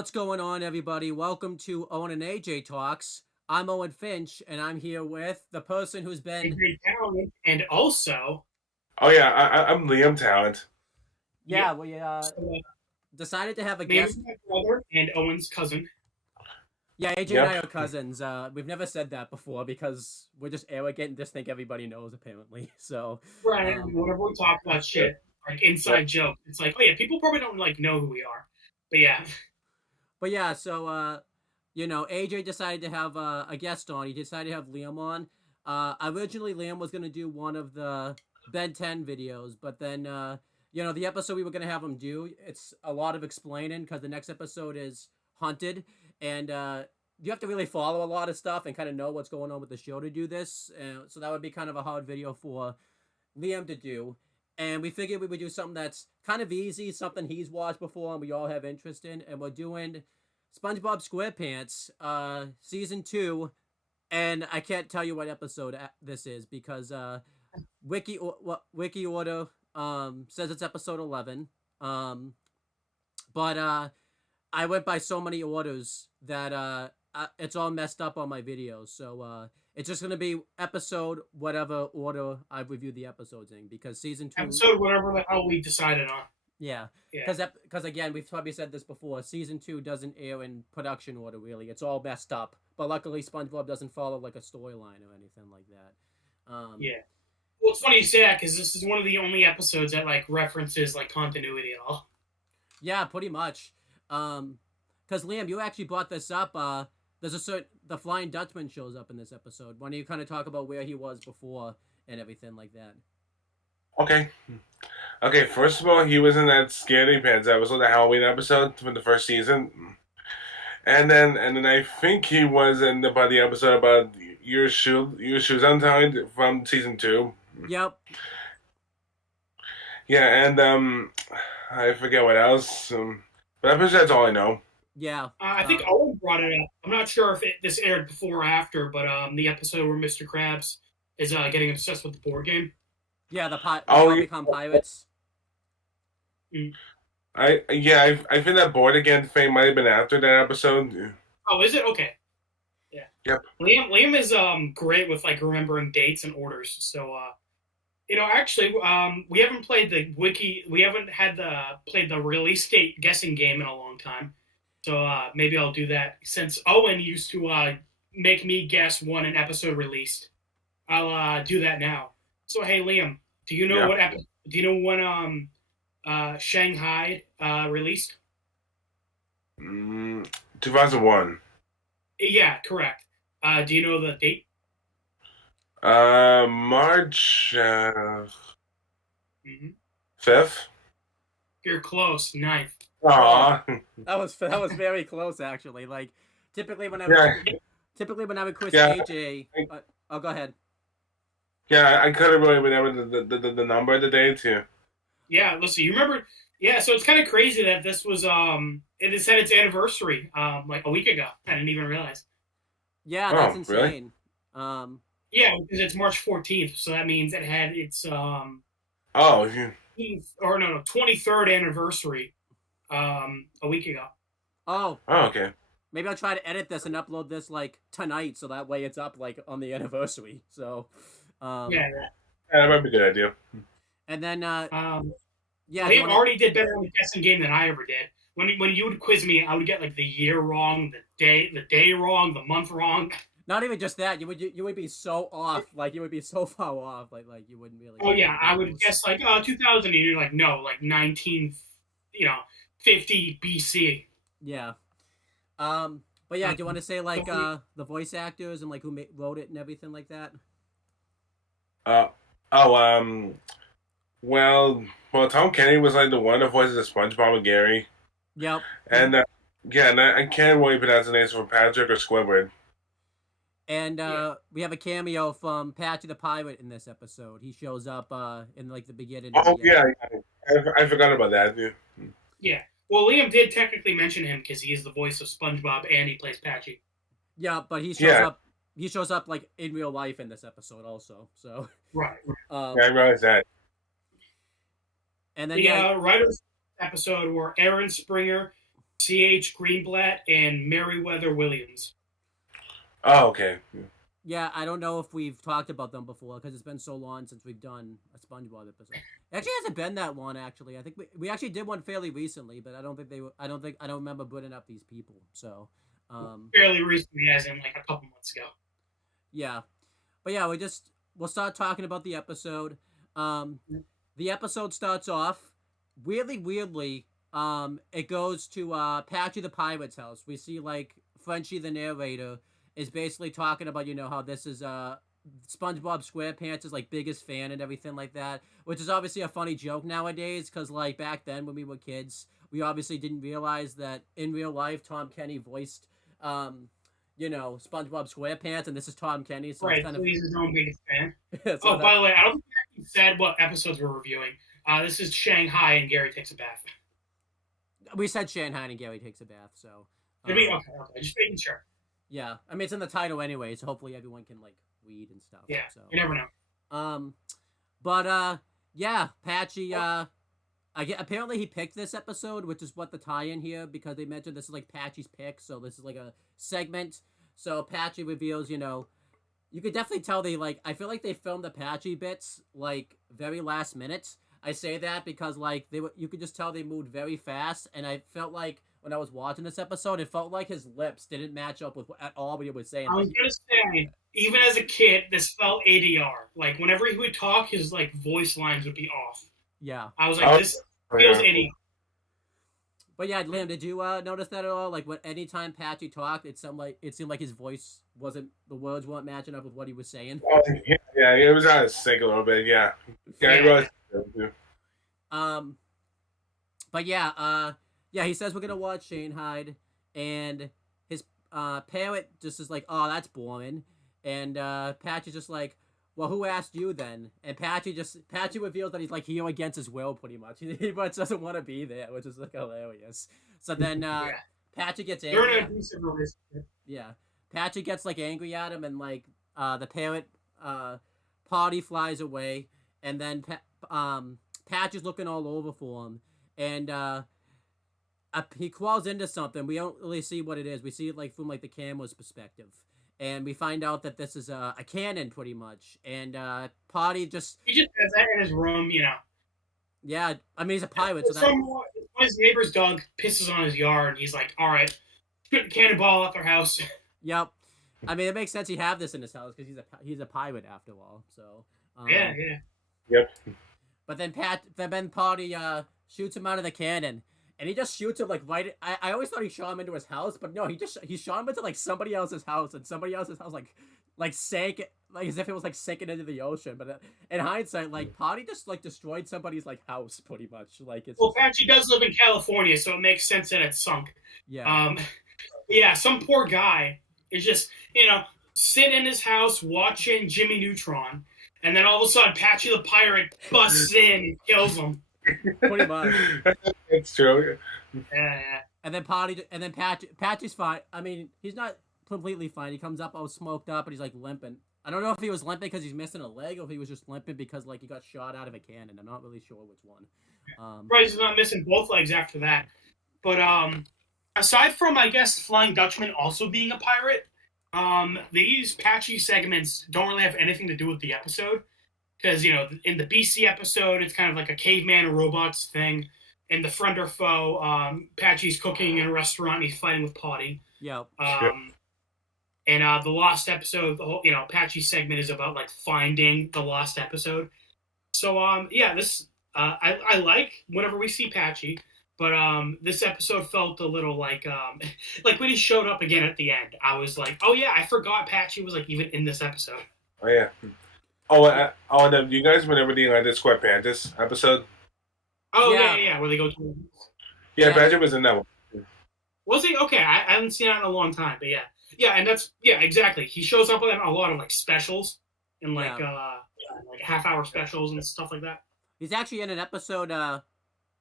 What's going on, everybody? Welcome to Owen and AJ Talks. I'm Owen Finch, and I'm here with the person who's been, Great talent, and also, Oh yeah, I'm Liam Talent. yeah, yep, we so, decided to have a Liam is guest. my brother and Owen's cousin. Yeah, AJ and I Yep. are cousins. We've never said that before because we're just arrogant and just think everybody knows, apparently. So, Right, um, whenever we talk about shit, like Yep. inside joke, it's like, oh yeah, people probably don't like know who we are, but yeah, but yeah, so AJ decided to have a guest on. He decided to have Liam on. Originally, Liam was gonna do one of the Ben 10 videos, but then the episode we were gonna have him do, it's a lot of explaining because the next episode is Hunted, and you have to really follow a lot of stuff and kind of know what's going on with the show to do this. So that would be kind of a hard video for Liam to do. And we figured we would do something that's kind of easy, something he's watched before and we all have interest in. And we're doing SpongeBob SquarePants, season 2. And I can't tell you what episode this is because Wiki Order says it's episode 11. But I went by so many orders that it's all messed up on my videos. So it's just gonna be episode whatever order I reviewed the episodes in because season 2. episode whatever the hell we decided on. Yeah, Yeah, because again we've probably said this before. Season 2 doesn't air in production order really. It's all messed up. But luckily SpongeBob doesn't follow like a storyline or anything like that. yeah. Well, it's funny you say that because this is one of the only episodes that like references like continuity at all. Yeah, pretty much. Because Liam, you actually brought this up. There's the Flying Dutchman shows up in this episode. Why don't you kind of talk about where he was before and everything like that? Okay. Okay. First of all, he was in that Scaredy Pants episode, the Halloween episode from the first season, and then I think he was in the episode about your shoes untied from season 2. Yep. Yeah, and I forget what else. But that's all I know. Yeah. I think Owen brought it up. I'm not sure if this aired before or after, but the episode where Mr. Krabs is getting obsessed with the board game. Yeah, they Oh, all become pirates. I think that board again thing might have been after that episode. Oh, is it? Okay. Yeah. Yep. Liam is great with like remembering dates and orders. So actually we haven't played the wiki. We haven't played the release date guessing game in a long time. So maybe I'll do that since Owen used to make me guess when an episode released. I'll do that now. So hey Liam, do you know do you know when Shanghai released? 2001. Yeah, correct. Do you know the date? March 5th. You're close. 9th. Aw. That was very close actually. Like typically when I would quiz Yeah. AJ. Go ahead. Yeah, I couldn't really remember the number of the day too. Yeah, listen, you remember? Yeah, so it's kind of crazy that this was it had said its anniversary like a week ago. I didn't even realize. Yeah, that's really? insane. Yeah, because it's March 14th, so that means it had its Oh, yeah. 23rd anniversary a week ago. Oh, Okay. maybe I'll try to edit this and upload this like tonight, so that way it's up like on the anniversary. So, Yeah, that might be a good idea. and then yeah, Liam already did better on the guessing game than I ever did. When you would quiz me, I would get like the year wrong, the day wrong, the month wrong. not even just that. You would be so off, like you would be so far off, like you wouldn't really. Oh yeah, I would guess like 2000, and you're like no, like 1950 BC. Yeah. But yeah, do you want to say like the voice actors and like who wrote it and everything like that? Well, Tom Kenny was like the one that voices of SpongeBob and Gary, Yep. and and I can't really pronounce the names for Patrick or Squidward. And we have a cameo from Patchy the Pirate in this episode. He shows up in like the beginning. Oh yeah, I forgot about that. Yeah. Yeah. Well, Liam did technically mention him because he is the voice of SpongeBob and he plays Patchy. Yeah, but he shows up. He shows up like in real life in this episode also. So Right. I realized that. And then the writers episode were Aaron Springer, C.H. Greenblatt, and Meriwether Williams. Oh, okay. Yeah, I don't know if we've talked about them before because it's been so long since we've done a SpongeBob episode. It actually hasn't been that long, actually. I think we actually did one fairly recently, but I don't think they were. I don't remember putting up these people. So, Fairly recently, as in like a couple months ago. yeah, but yeah, we'll start talking about the episode. The episode starts off weirdly. It goes to Patchy the Pirate's house. We see like Frenchie the narrator is basically talking about how this is SpongeBob SquarePants' like biggest fan and everything like that, which is obviously a funny joke nowadays because like back then when we were kids, we obviously didn't realize that in real life Tom Kenny voiced SpongeBob SquarePants, and this is Tom Kenny, so right, it's kind so he's his own biggest fan. so by the way, I don't think we actually said what episodes we're reviewing. This is Shanghai and Gary Takes a Bath. we said Shanghai and Gary Takes a Bath, so Okay, just making sure. yeah, I mean it's in the title anyway, so hopefully everyone can like read and stuff. Yeah, so you never know. Yeah, Patchy. Apparently he picked this episode, which is what the tie-in here because they mentioned this is like Patchy's pick, so this is like a segment. So Patchy reveals, you could definitely tell I feel like they filmed the Patchy bits like very last minute. I say that because like you could just tell they moved very fast, and I felt like when I was watching this episode, it felt like his lips didn't match up with at all what he was saying. I was gonna say, even as a kid, this felt ADR. Like whenever he would talk, his like voice lines would be off. Yeah, I was like, this feels ADR. But yeah, Liam, did you notice that at all? Like, anytime Patchy talked, it seemed like his voice the words weren't matching up with what he was saying. Oh, yeah, it was out of sync a little bit. Yeah. But yeah, he says we're gonna watch Shanghai, and his parrot just is like, oh, that's boring, and Patchy's just like, well, who asked you then? And Patchy reveals that he's like here against his will, pretty much. He doesn't want to be there, which is like hilarious. So then Patchy gets angry. They're in an abusive relationship. Yeah, Patchy gets like angry at him, and like the parrot party flies away, and then Patchy's looking all over for him, and he crawls into something. We don't really see what it is. We see it like from like the camera's perspective. And we find out that this is a cannon, pretty much. And Potty he just has that in his room, Yeah, I mean he's a pirate. So when his neighbor's dog pisses on his yard, he's like, "All right, shoot the cannonball at their house." Yep. I mean it makes sense he have this in his house because he's a pirate after all. So yeah. Yep. But then Potty shoots him out of the cannon. And he just shoots him like right. I always thought he shot him into his house, but no, he shot him into like somebody else's house, and somebody else's house like sank like as if it was like sinking into the ocean. But in hindsight, like Potty just like destroyed somebody's like house pretty much. Like it's Patchy does live in California, so it makes sense that it's sunk. Yeah. Yeah. Some poor guy is just sitting in his house watching Jimmy Neutron, and then all of a sudden Patchy the pirate busts in and kills him. Pretty much. It's true. Yeah. And then Patchy's fine. I mean, he's not completely fine. He comes up all smoked up, and he's like limping. I don't know if he was limping because he's missing a leg, or if he was just limping because like he got shot out of a cannon. I'm not really sure which one. Right, he's not missing both legs after that. But aside from I guess Flying Dutchman also being a pirate, these Patchy segments don't really have anything to do with the episode. Because, in the BC episode, it's kind of like a caveman and robots thing. In the Friend or Foe, Patchy's cooking in a restaurant and he's fighting with Potty. Yep. And the Lost episode, the whole, Patchy segment is about, like, finding the Lost episode. So, this, I like whenever we see Patchy. But this episode felt a little like when he showed up again at the end. I was like, oh, yeah, I forgot Patchy was, like, even in this episode. Oh, yeah. Oh, you guys remember the SquarePants episode? Oh, yeah, where they go to... Yeah, Badger was in that one. Was he? Okay, I haven't seen that in a long time, but yeah. Yeah, and that's... Yeah, exactly. He shows up with a lot of, like, specials and, like, like half-hour specials and stuff like that. He's actually in an episode,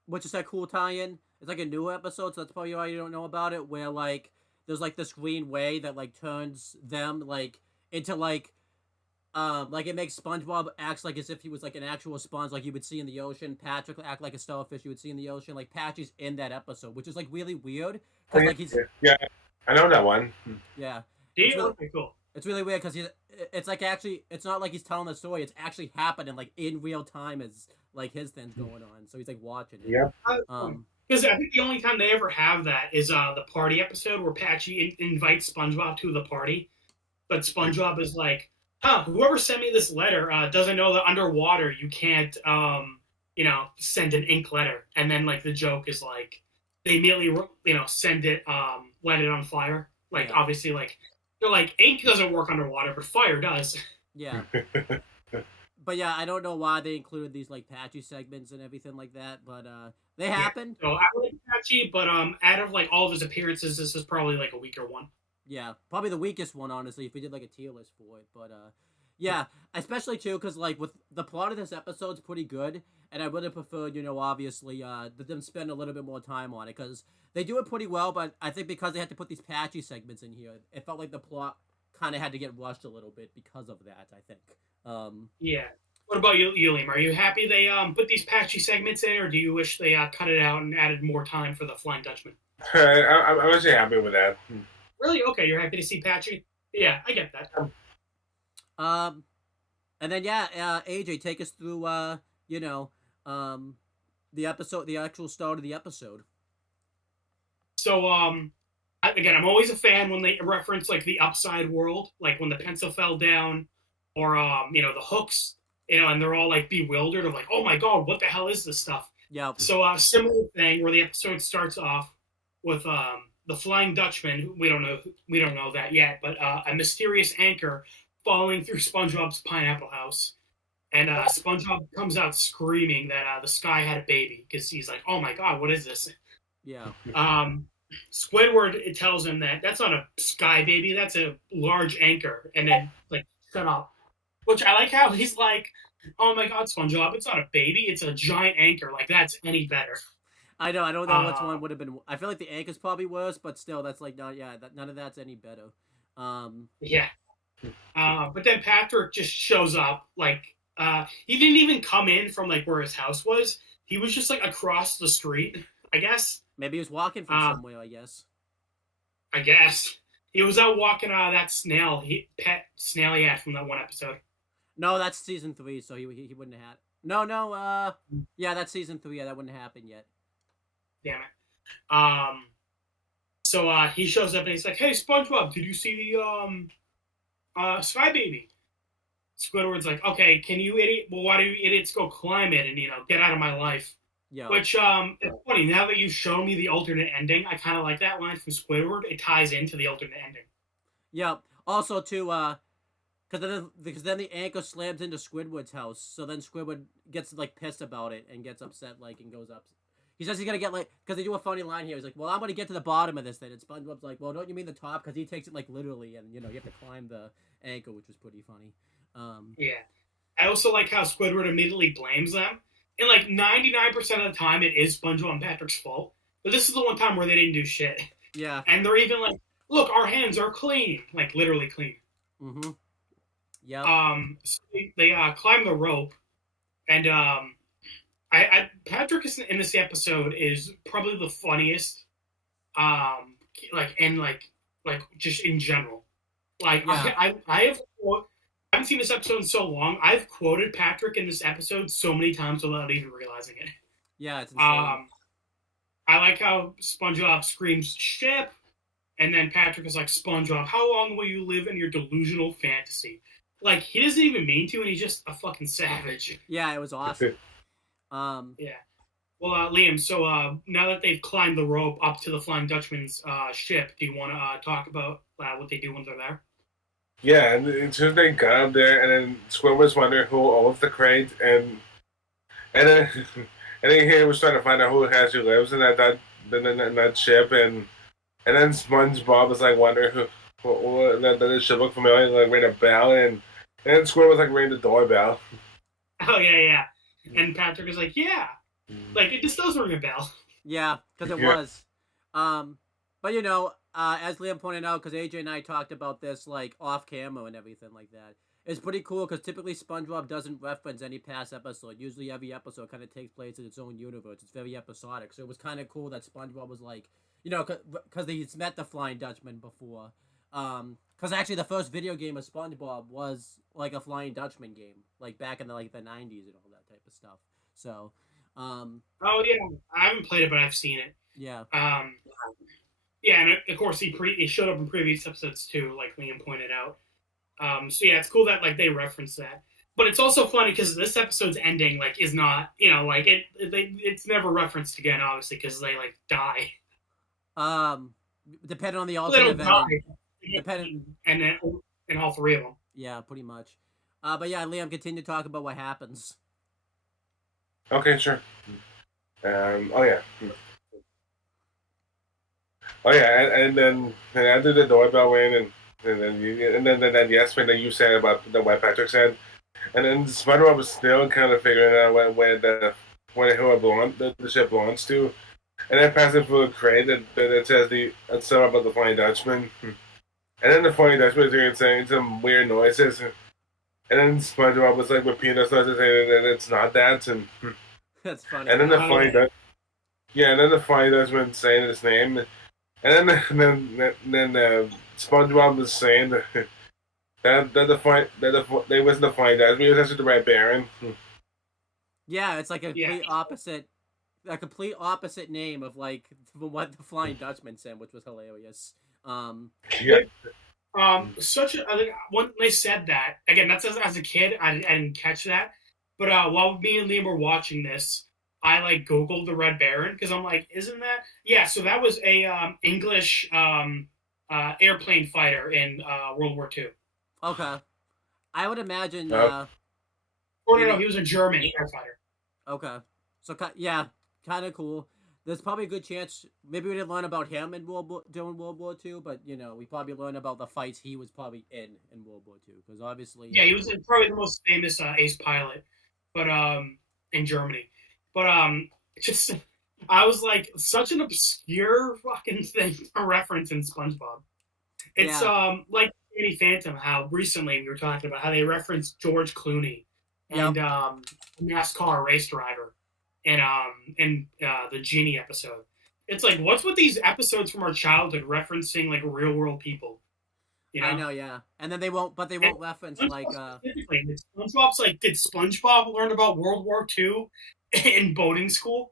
which is that cool tie-in. It's, like, a newer episode, so that's probably why you don't know about it, where, like, there's, like, this green way that, like, turns them, like, into, like... like it makes SpongeBob acts like as if he was like an actual sponge, like you would see in the ocean. Patrick act like a starfish you would see in the ocean. Like Patchy's in that episode, which is like really weird Oh, because like he's yeah, I know that one. yeah, Yeah, it's really okay, cool. it's really weird because he's it's like actually it's not like he's telling the story. It's actually happening like in real time as like his thing's going on. So he's like watching it. Yeah. Because I think the only time they ever have that is the party episode where Patchy invites SpongeBob to the party, but SpongeBob is like, "Huh, whoever sent me this letter doesn't know that underwater you can't, send an ink letter." And then like the joke is like they immediately send it, let it on fire. Like obviously like they're like ink doesn't work underwater, but fire does. Yeah. But yeah, I don't know why they included these like Patchy segments and everything like that, but they happen. So I like Patchy, but out of like all of his appearances, this is probably like a weaker one. Yeah, probably the weakest one, honestly, if we did like a tier list for it. But yeah, especially too, because like with the plot of this episode's pretty good, and I would have preferred, obviously, them spend a little bit more time on it because they do it pretty well. But I think because they had to put these Patchy segments in here, it felt like the plot kind of had to get rushed a little bit because of that. I think. Yeah. What about you, Liam? Are you happy they put these Patchy segments in, or do you wish they cut it out and added more time for the Flying Dutchman? I was happy with that. Really? Okay, you're happy to see Patchy? Yeah, I get that. And then AJ, take us through the episode, the actual start of the episode. So again, I'm always a fan when they reference like the upside world, like when the pencil fell down, or the hooks, and they're all like bewildered of like, oh my god, what the hell is this stuff? Yeah. So similar thing where the episode starts off with the Flying Dutchman. We don't know that yet, but a mysterious anchor falling through SpongeBob's pineapple house, and SpongeBob comes out screaming that the sky had a baby because he's like, oh my god, what is this? Yeah. Squidward tells him that that's not a sky baby, that's a large anchor, and then like shut up. Which I like how he's like, oh my god, SpongeBob, it's not a baby, it's a giant anchor. Like that's any better. I know. I don't know which one would have been. I feel like the anchor's probably worse, but still, that's like not. Yeah, none of that's any better. Yeah. But then Patrick just shows up. Like he didn't even come in from like where his house was. He was just like across the street, I guess. Maybe he was walking from somewhere. I guess he was out walking that pet snail he had from that one episode. No, that's season 3, so he wouldn't have had. No. Yeah, that's season 3. Yeah, that wouldn't happen yet. Damn it. So he shows up and he's like, "Hey, SpongeBob, did you see the Sky Baby?" Squidward's like, "Okay, can you idiot? Well, why do you idiots go climb it and get out of my life?" Yeah. Which it's funny now that you've shown me the alternate ending. I kind of like that line from Squidward. It ties into the alternate ending. Yeah. Also, too, because then the anchor slams into Squidward's house, so then Squidward gets like pissed about it and gets upset, like, and goes up. He says he's gonna get like, because they do a funny line here. He's like, "Well, I'm gonna get to the bottom of this thing." And SpongeBob's like, "Well, don't you mean the top?" Because he takes it like literally, and you have to climb the anchor, which was pretty funny. Yeah, I also like how Squidward immediately blames them, and like 99% of the time, it is SpongeBob and Patrick's fault. But this is the one time where they didn't do shit. Yeah, and they're even like, "Look, our hands are clean, like literally clean." Mm-hmm. Yeah. So they climb the rope, and Patrick in this episode is probably the funniest, just in general. Like yeah. I haven't seen this episode in so long. I've quoted Patrick in this episode so many times without even realizing it. Yeah, it's insane. I like how SpongeBob screams "ship," and then Patrick is like, "SpongeBob, how long will you live in your delusional fantasy?" Like he doesn't even mean to, and he's just a fucking savage. Yeah, it was awesome. Yeah. Well, Liam, so now that they've climbed the rope up to the Flying Dutchman's ship, do you want to talk about what they do when they're there? Yeah, and as soon as they got up there, and then Squidward's wondering who owns the crate, and then he was trying to find out who actually lives in that ship, and then SpongeBob was like wondering who that it should look familiar, like ring a bell, and then Squidward was like ring the doorbell. Oh yeah. And Patrick was like, "Yeah, like it just does ring a bell." Yeah, because it was. But as Liam pointed out, because AJ and I talked about this like off camera and everything like that, It's pretty cool because typically SpongeBob doesn't reference any past episode. Usually every episode kind of takes place in its own universe. It's very episodic. So it was kind of cool that SpongeBob was like, because he's met the Flying Dutchman before. Because actually the first video game of SpongeBob was like a Flying Dutchman game, like back in the 90s and all that type of stuff. So, Oh yeah, I haven't played it, but I've seen it. yeah. Yeah, and of course he showed up in previous episodes too, like Liam pointed out. So yeah, it's cool that like they reference that. But it's also funny because this episode's ending like is not, like it's never referenced again, obviously, because they like die. Depending on the Well, they alternate don't ending. die. Depending. And all three of them. Yeah, pretty much. But yeah, Liam, continue to talk about what happens. Okay, sure. Oh yeah. Oh yeah, and then after the doorbell rang, and then that yes thing that you said about what Patrick said, and then SpongeBob was still kind of figuring out where the ship belongs to, and then passing through a crate that says something about the Flying Dutchman, and then the Flying Dutchman is hearing saying some weird noises, and then SpongeBob was like repeating us saying that it's not that, and That's funny. and then the Flying Dutchman, yeah, and then the Flying Dutchman saying his name. And then SpongeBob was saying that they wasn't the Flying Dutchman. It was actually the Red Baron. Yeah, it's like a complete opposite name of like what the Flying Dutchman said, which was hilarious. Yeah. When they said that again, that's as a kid, I didn't catch that. But while me and Liam were watching this, I like Googled the Red Baron because I'm like, isn't that? Yeah, so that was a English airplane fighter in World War II. Okay, I would imagine. Or no, he was a German airfighter. Okay, so yeah, kind of cool. There's probably a good chance maybe we didn't learn about him during World War II, but we probably learned about the fights he was probably in World War II because obviously. Yeah, he was probably the most famous ace pilot, but in Germany. But I was like, such an obscure fucking thing to reference in SpongeBob. It's like Danny Phantom, how recently we were talking about how they referenced George Clooney and NASCAR race driver in the Genie episode. It's like, what's with these episodes from our childhood referencing like real world people? I know, yeah, and then they won't reference SpongeBob like. SpongeBob's like, did SpongeBob learn about World War II in boating school?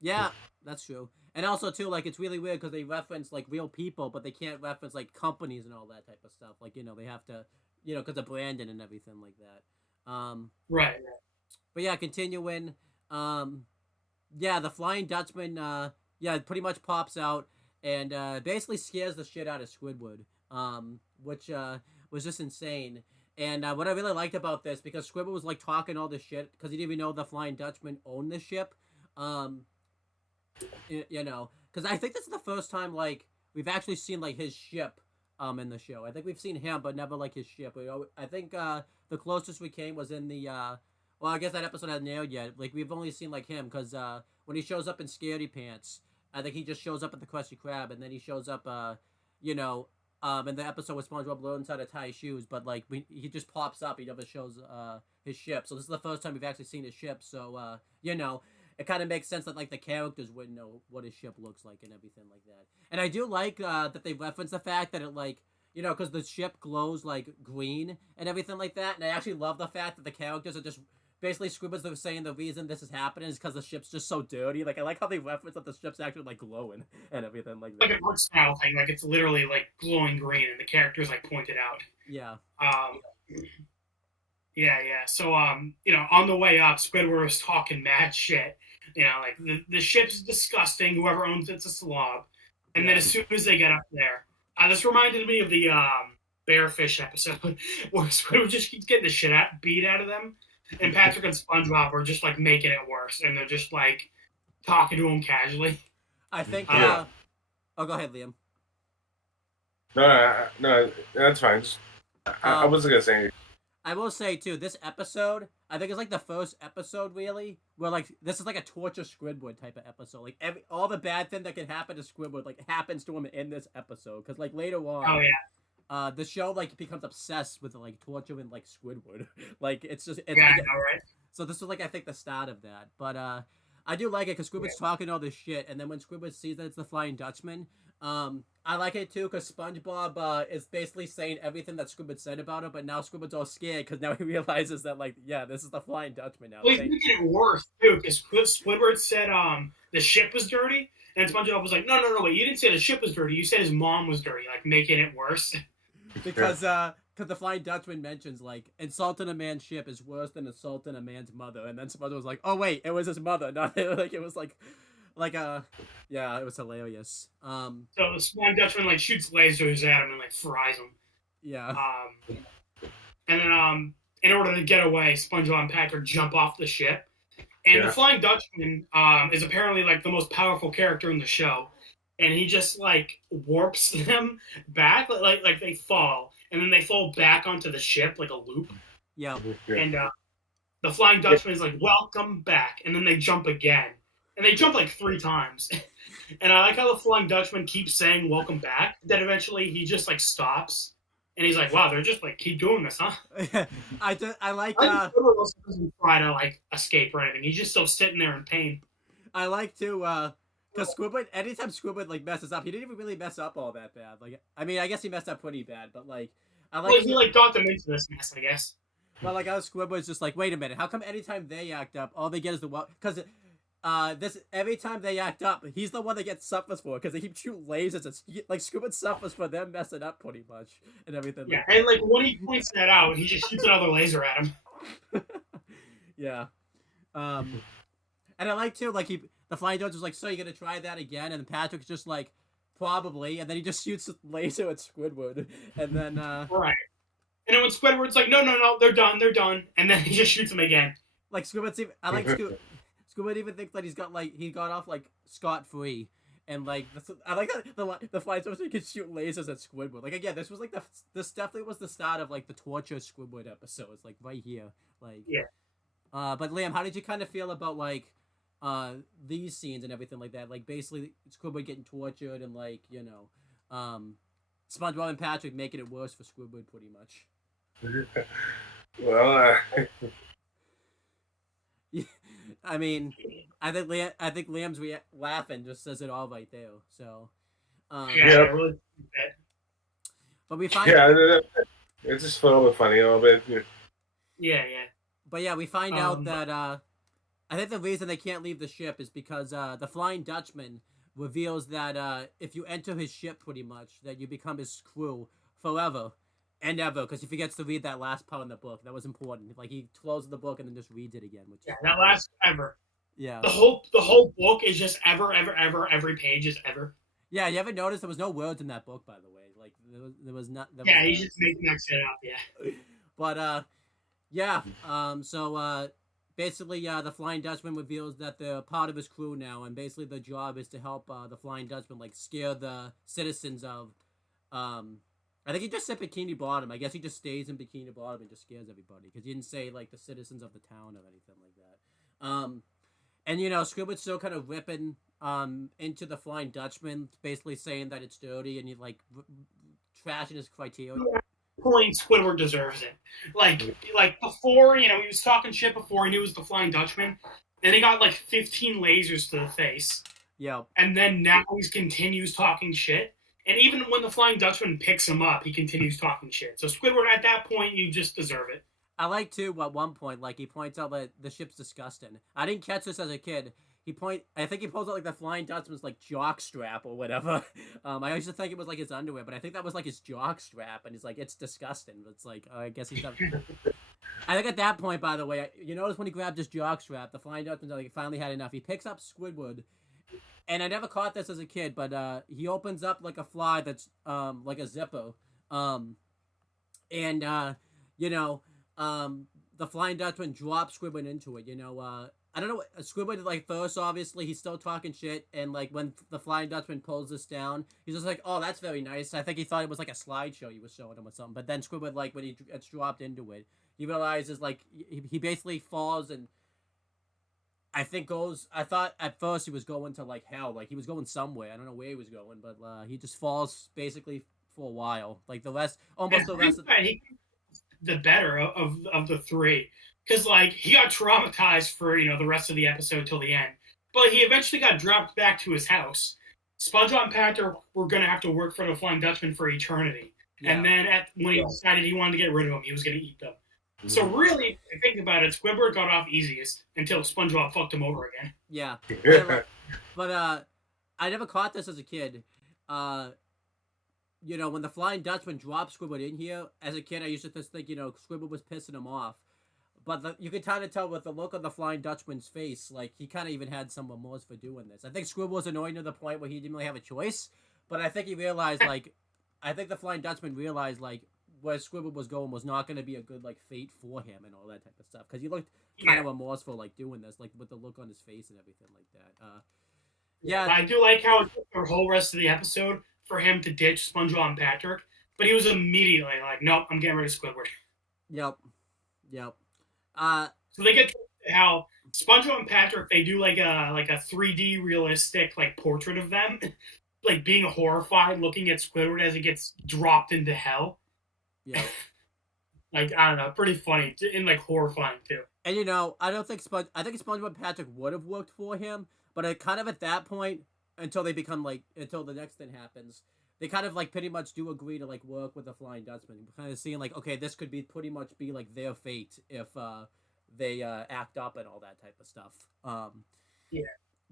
Yeah, that's true. And also too, like it's really weird because they reference like real people, but they can't reference like companies and all that type of stuff. Like they have to, because of branding and everything like that. Right. But yeah, continuing. Yeah, the Flying Dutchman. Pretty much pops out and basically scares the shit out of Squidward. Which was just insane. And what I really liked about this, because Squidward was like talking all this shit because he didn't even know the Flying Dutchman owned the ship. Because I think this is the first time like we've actually seen like his ship in the show. I think we've seen him, but never like his ship. I think the closest we came was in the well, I guess that episode hasn't aired yet. Like we've only seen like him because when he shows up in Scaredy Pants, I think he just shows up at the Krusty Krab, and then he shows up in the episode where SpongeBob learns how to tie shoes, but like he just pops up. He never shows his ship. So this is the first time we've actually seen his ship. So it kind of makes sense that like the characters wouldn't know what his ship looks like and everything like that. And I do like that they reference the fact that it like because the ship glows like green and everything like that. And I actually love the fact that the characters are just basically Squidward's saying the reason this is happening is because the ship's just so dirty. Like I like how they reference that the ship's actually like glowing and everything like that. Like an art style thing, like it's literally like glowing green, and the characters like point it out. Yeah. Yeah. So on the way up, Squidward was talking mad shit. Like the ship's disgusting. Whoever owns it's a slob. And then as soon as they get up there, this reminded me of the Bearfish episode where Squidward just keeps getting the shit beat out of them. And Patrick and SpongeBob are just like making it worse, and they're just like talking to him casually. I think. Oh, go ahead, Liam. No, that's fine. I wasn't gonna say anything. I will say too, this episode, I think it's like the first episode really where like this is like a torture Squidward type of episode. Like all the bad thing that can happen to Squidward like happens to him in this episode because like later on. Oh yeah. the show like becomes obsessed with like torturing like Squidward. Like it's just it's Yeah, I like know, right? so this was like I think the start of that. But I do like it because Squidward's talking all this shit, and then when Squidward sees that it's the Flying Dutchman, I like it too because SpongeBob is basically saying everything that Squidward said about it, but now Squidward's all scared because now he realizes that like yeah, this is the Flying Dutchman now. Well, he's making it worse too because Squidward said the ship was dirty, and SpongeBob was like, no, no, no, wait, you didn't say the ship was dirty. You said his mom was dirty, like making it worse. Because the Flying Dutchman mentions like insulting a man's ship is worse than insulting a man's mother, and then Smother was like, "Oh wait, it was his mother." Not like it was like yeah, it was hilarious. So the Flying Dutchman like shoots lasers at him and like fries him. Yeah. And then in order to get away, SpongeBob and Patrick jump off the ship, and the Flying Dutchman is apparently like the most powerful character in the show. And he just like warps them back, like they fall, and then they fall back onto the ship like a loop. Yeah. And the Flying Dutchman is like, "Welcome back," and then they jump again, and they jump like 3 times. And I like how the Flying Dutchman keeps saying "Welcome back." Then eventually he just like stops, and he's like, "Wow, they're just like keep doing this, huh?" I like doesn't try to like escape or anything. He's just still sitting there in pain. I like to because Squidward, anytime Squidward like messes up, he didn't even really mess up all that bad. Like, I mean, I guess he messed up pretty bad, but like, I like. Well, he like got them into this mess, I guess. Well, like, how Squidward's just like, wait a minute, how come anytime they act up, all they get is the because this every time they act up, he's the one that gets suffers for because they keep shooting lasers and like Squidward suffers for them messing up pretty much and everything. Yeah, and like when he points that out, he just shoots another laser at him. Yeah, and I like too like the Flying Dutchman's like, so you're gonna try that again? And Patrick's just like, probably, and then he just shoots a laser at Squidward, and then right. And then when Squidward's like, no, no, no, they're done, and then he just shoots him again. Like Squidward's even, I like Squidward even thinks that he got off like scot-free, and like I like that the Flying Dutchman can shoot lasers at Squidward. Like again, this was like this definitely was the start of like the torture Squidward episodes, like right here, like yeah. But Liam, how did you kind of feel about like these scenes and everything like that? Like basically Squidward getting tortured and like SpongeBob and Patrick making it worse for Squidward pretty much. Well, I mean, I think Liam's laughing just says it all right there. So, yeah, really bad. But we find it's just a little bit funny a little bit. Yeah. But yeah, we find out that I think the reason they can't leave the ship is because the Flying Dutchman reveals that if you enter his ship pretty much, that you become his crew forever and ever, because he forgets to read that last part in the book. That was important. Like, he closes the book and then just reads it again. Which that last ever. Yeah. The whole book is just ever, every page is ever. Yeah, you ever notice there was no words in that book, by the way? Like, there was not... he's just making that shit up, yeah. But, yeah, so, basically, the Flying Dutchman reveals that they're part of his crew now, and basically the job is to help the Flying Dutchman, like, scare the citizens of, I think he just said Bikini Bottom. I guess he just stays in Bikini Bottom and just scares everybody, because he didn't say, like, the citizens of the town or anything like that. And, Squidward's still kind of ripping into the Flying Dutchman, basically saying that it's dirty, and he, like, trashing his criteria. Point Squidward deserves it. Like before, he was talking shit before he knew it was the Flying Dutchman. Then he got like 15 lasers to the face. Yeah. And then now he continues talking shit. And even when the Flying Dutchman picks him up, he continues talking shit. So Squidward, at that point, you just deserve it. I like too at one point, like he points out that the ship's disgusting. I didn't catch this as a kid. I think he pulls out like the Flying Dutchman's like jock strap or whatever. I used to think it was like his underwear, but I think that was like his jock strap, and he's like, it's disgusting. It's like, I guess he's not. I think at that point, by the way, you notice when he grabbed his jock strap, the Flying Dutchman's like finally had enough. He picks up Squidward, and I never caught this as a kid, but he opens up like a fly that's like a zipper, and the Flying Dutchman drops Squidward into it. I don't know. Squidward, like, first, obviously, he's still talking shit, and, like, when the Flying Dutchman pulls this down, he's just like, oh, that's very nice. I think he thought it was, like, a slideshow he was showing him or something. But then Squidward, like, when it's dropped into it, he realizes, like, he basically falls and I thought at first he was going to, like, hell. Like, he was going somewhere. I don't know where he was going, but he just falls for a while. Like the rest, And almost the rest. he the better of the three, because like he got traumatized for the rest of the episode till the end, but he eventually got dropped back to his house. SpongeBob and Patrick were gonna have to work for the Flying Dutchman for eternity, and then when he decided he wanted to get rid of them, he was gonna eat them. So really, if you think about it, Squidward got off easiest until SpongeBob fucked him over again. Yeah, but I never caught this as a kid. When the Flying Dutchman dropped Squidward in here, as a kid, I used to just think, Squidward was pissing him off. But you could kind of tell with the look on the Flying Dutchman's face, like, he kind of even had some remorse for doing this. I think Squidward was annoying to the point where he didn't really have a choice, but I think he realized, like, I think the Flying Dutchman realized, like, where Squidward was going was not going to be a good, like, fate for him and all that type of stuff. Because he looked kind of remorseful, like, doing this, like, with the look on his face and everything like that. Yeah. I do like how it took the whole rest of the episode for him to ditch SpongeBob and Patrick, but he was immediately like, nope, I'm getting rid of Squidward. Yep. So they get to how SpongeBob and Patrick, they do like a 3D realistic like portrait of them, like being horrified looking at Squidward as he gets dropped into hell. Yeah. Like, I don't know, pretty funny and like horrifying too. And I don't think I think SpongeBob and Patrick would have worked for him, but kind of at that point, until they become until the next thing happens, they kind of like pretty much do agree to like work with the Flying Dutchman, kind of seeing like, okay, this could be pretty much be like their fate if they act up and all that type of stuff. Yeah.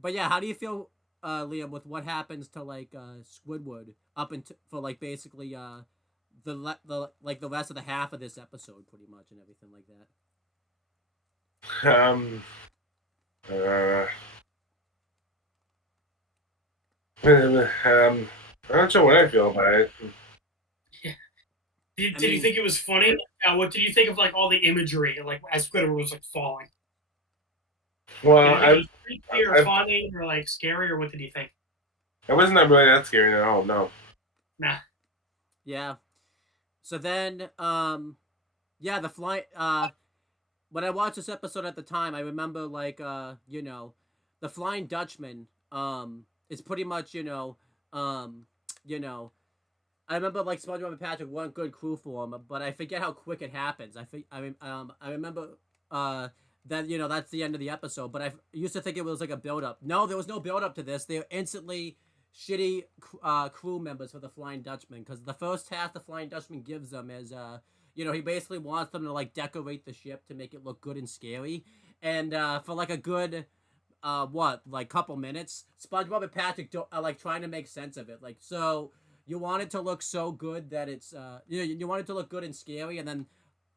But yeah, how do you feel, Liam, with what happens to like Squidward up until for like basically the rest of the half of this episode, pretty much, and everything like that? I'm not sure what I feel about it. Yeah. Did you think it was funny? What did you think of like all the imagery, like as Squidward was like falling? Well, it was creepy or funny or like scary, or what did you think? It wasn't really that scary at all. No. Nah. Yeah. So then, the flight. When I watched this episode at the time, I remember like the Flying Dutchman is pretty much I remember like SpongeBob and Patrick weren't good crew for him, but I forget how quick it happens. I remember that that's the end of the episode, but I used to think it was like a build up. No, there was no build up to this. They're instantly shitty crew members for the Flying Dutchman, because the first task the Flying Dutchman gives them is he basically wants them to like decorate the ship to make it look good and scary, and for like a good couple minutes, SpongeBob and Patrick are like trying to make sense of it. Like, so you want it to look so good that it's you want it to look good and scary, and then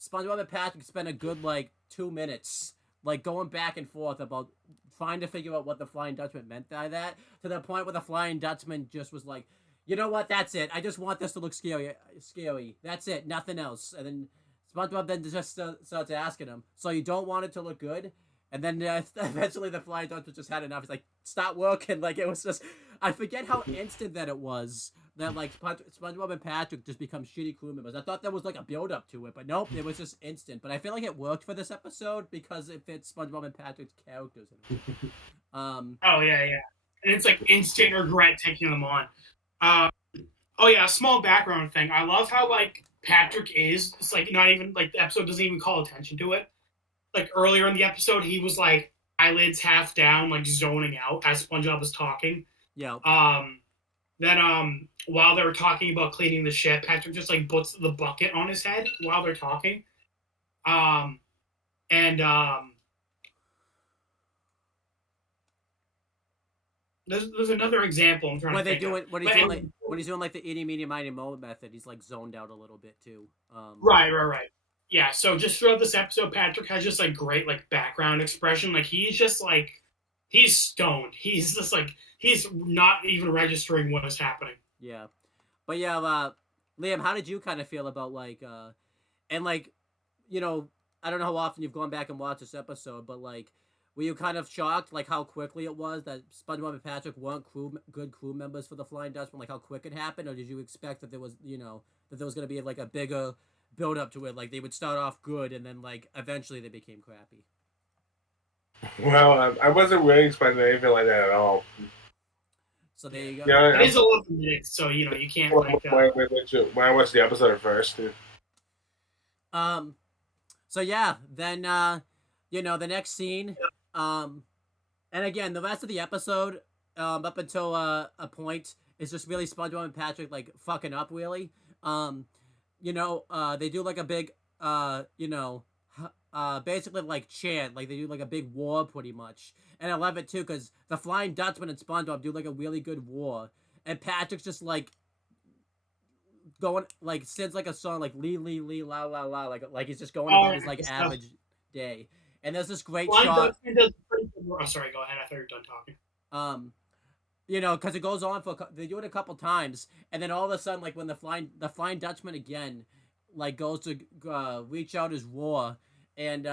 SpongeBob and Patrick spend a good like 2 minutes like going back and forth about trying to figure out what the Flying Dutchman meant by that, to the point where the Flying Dutchman just was like, you know what, that's it. I just want this to look scary. That's it, nothing else. And then SpongeBob then just starts asking him, so you don't want it to look good? And then eventually the Flying Dutchman just had enough. He's like, stop working. Like, it was just, I forget how instant that it was that like SpongeBob and Patrick just become shitty crew members. I thought there was like a build up to it, but nope, it was just instant. But I feel like it worked for this episode because it fits SpongeBob and Patrick's characters. Oh yeah, and it's like instant regret taking them on. Oh yeah, a small background thing. I love how like Patrick is. It's like not even like the episode doesn't even call attention to it. Like earlier in the episode, he was like eyelids half down, like zoning out as SpongeBob was talking. Yeah. Then while they were talking about cleaning the ship, Patrick just like puts the bucket on his head while they're talking. There's another example I'm trying to think of. When he's doing like the itty meeny miny mo method, he's like zoned out a little bit too. Right. Yeah, so just throughout this episode, Patrick has just like great like background expression. Like he's just like, he's stoned. He's just like, he's not even registering what is happening. Yeah. But yeah, Liam, how did you kind of feel about like, and like, I don't know how often you've gone back and watched this episode, but like, were you kind of shocked like how quickly it was that SpongeBob and Patrick weren't good crew members for the Flying Dutchman? Like how quick it happened, or did you expect that there was, that there was going to be like a bigger build up to it, like they would start off good and then like eventually they became crappy? Well, I wasn't really expecting anything like that at all. So there you go. Yeah, It is 11 minutes, so you can't like. When I watched the episode first. So yeah, then the next scene, and again, the rest of the episode, up until a point, is just really SpongeBob and Patrick like fucking up really. They do like a big, basically like chant, like they do like a big war pretty much, and I love it too because the Flying Dutchman and SpongeBob do like a really good war, and Patrick's just like going like sings like a song like lee lee lee la la la like he's just going about his like average day, and there's this great shot. Oh, sorry, go ahead. I thought you were done talking. Because it goes on they do it a couple times, and then all of a sudden, like when the Flying Dutchman again, like goes to reach out his roar, and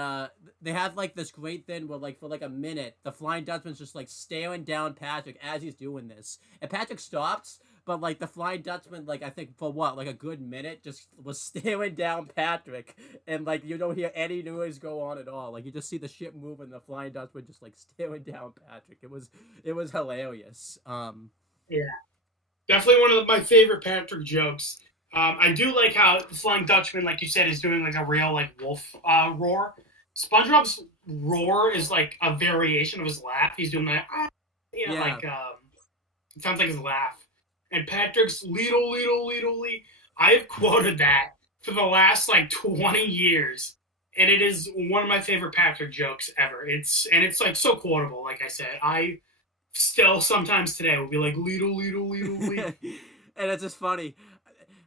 they have like this great thing where like for like a minute the Flying Dutchman's just like staring down Patrick as he's doing this, and Patrick stops, but like the Flying Dutchman, like I think for what, like a good minute, just was staring down Patrick, and like you don't hear any noise go on at all. Like you just see the ship move, and the Flying Dutchman just like staring down Patrick. It was hilarious. Yeah, definitely one of my favorite Patrick jokes. I do like how the Flying Dutchman, like you said, is doing like a real like wolf roar. SpongeBob's roar is like a variation of his laugh. He's doing like like it sounds like his laugh. And Patrick's Leedle, Leedle, Leedle, Lee. I've quoted that for the last like 20 years. And it is one of my favorite Patrick jokes ever. It's like so quotable, like I said. I still sometimes today will be like Leedle, Leedle, Leedle, Lee. And it's just funny.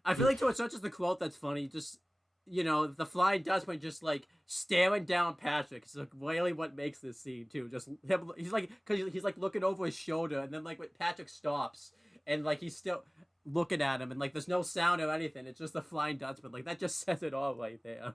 I feel like too, it's not just the quote that's funny, just the Flying Dutchman just like staring down Patrick. It's like really what makes this scene too. Just him, he's like, because he's like looking over his shoulder, and then like when Patrick stops, and like he's still looking at him, and like there's no sound or anything. It's just the Flying Dutchman. Like that just says it all right there.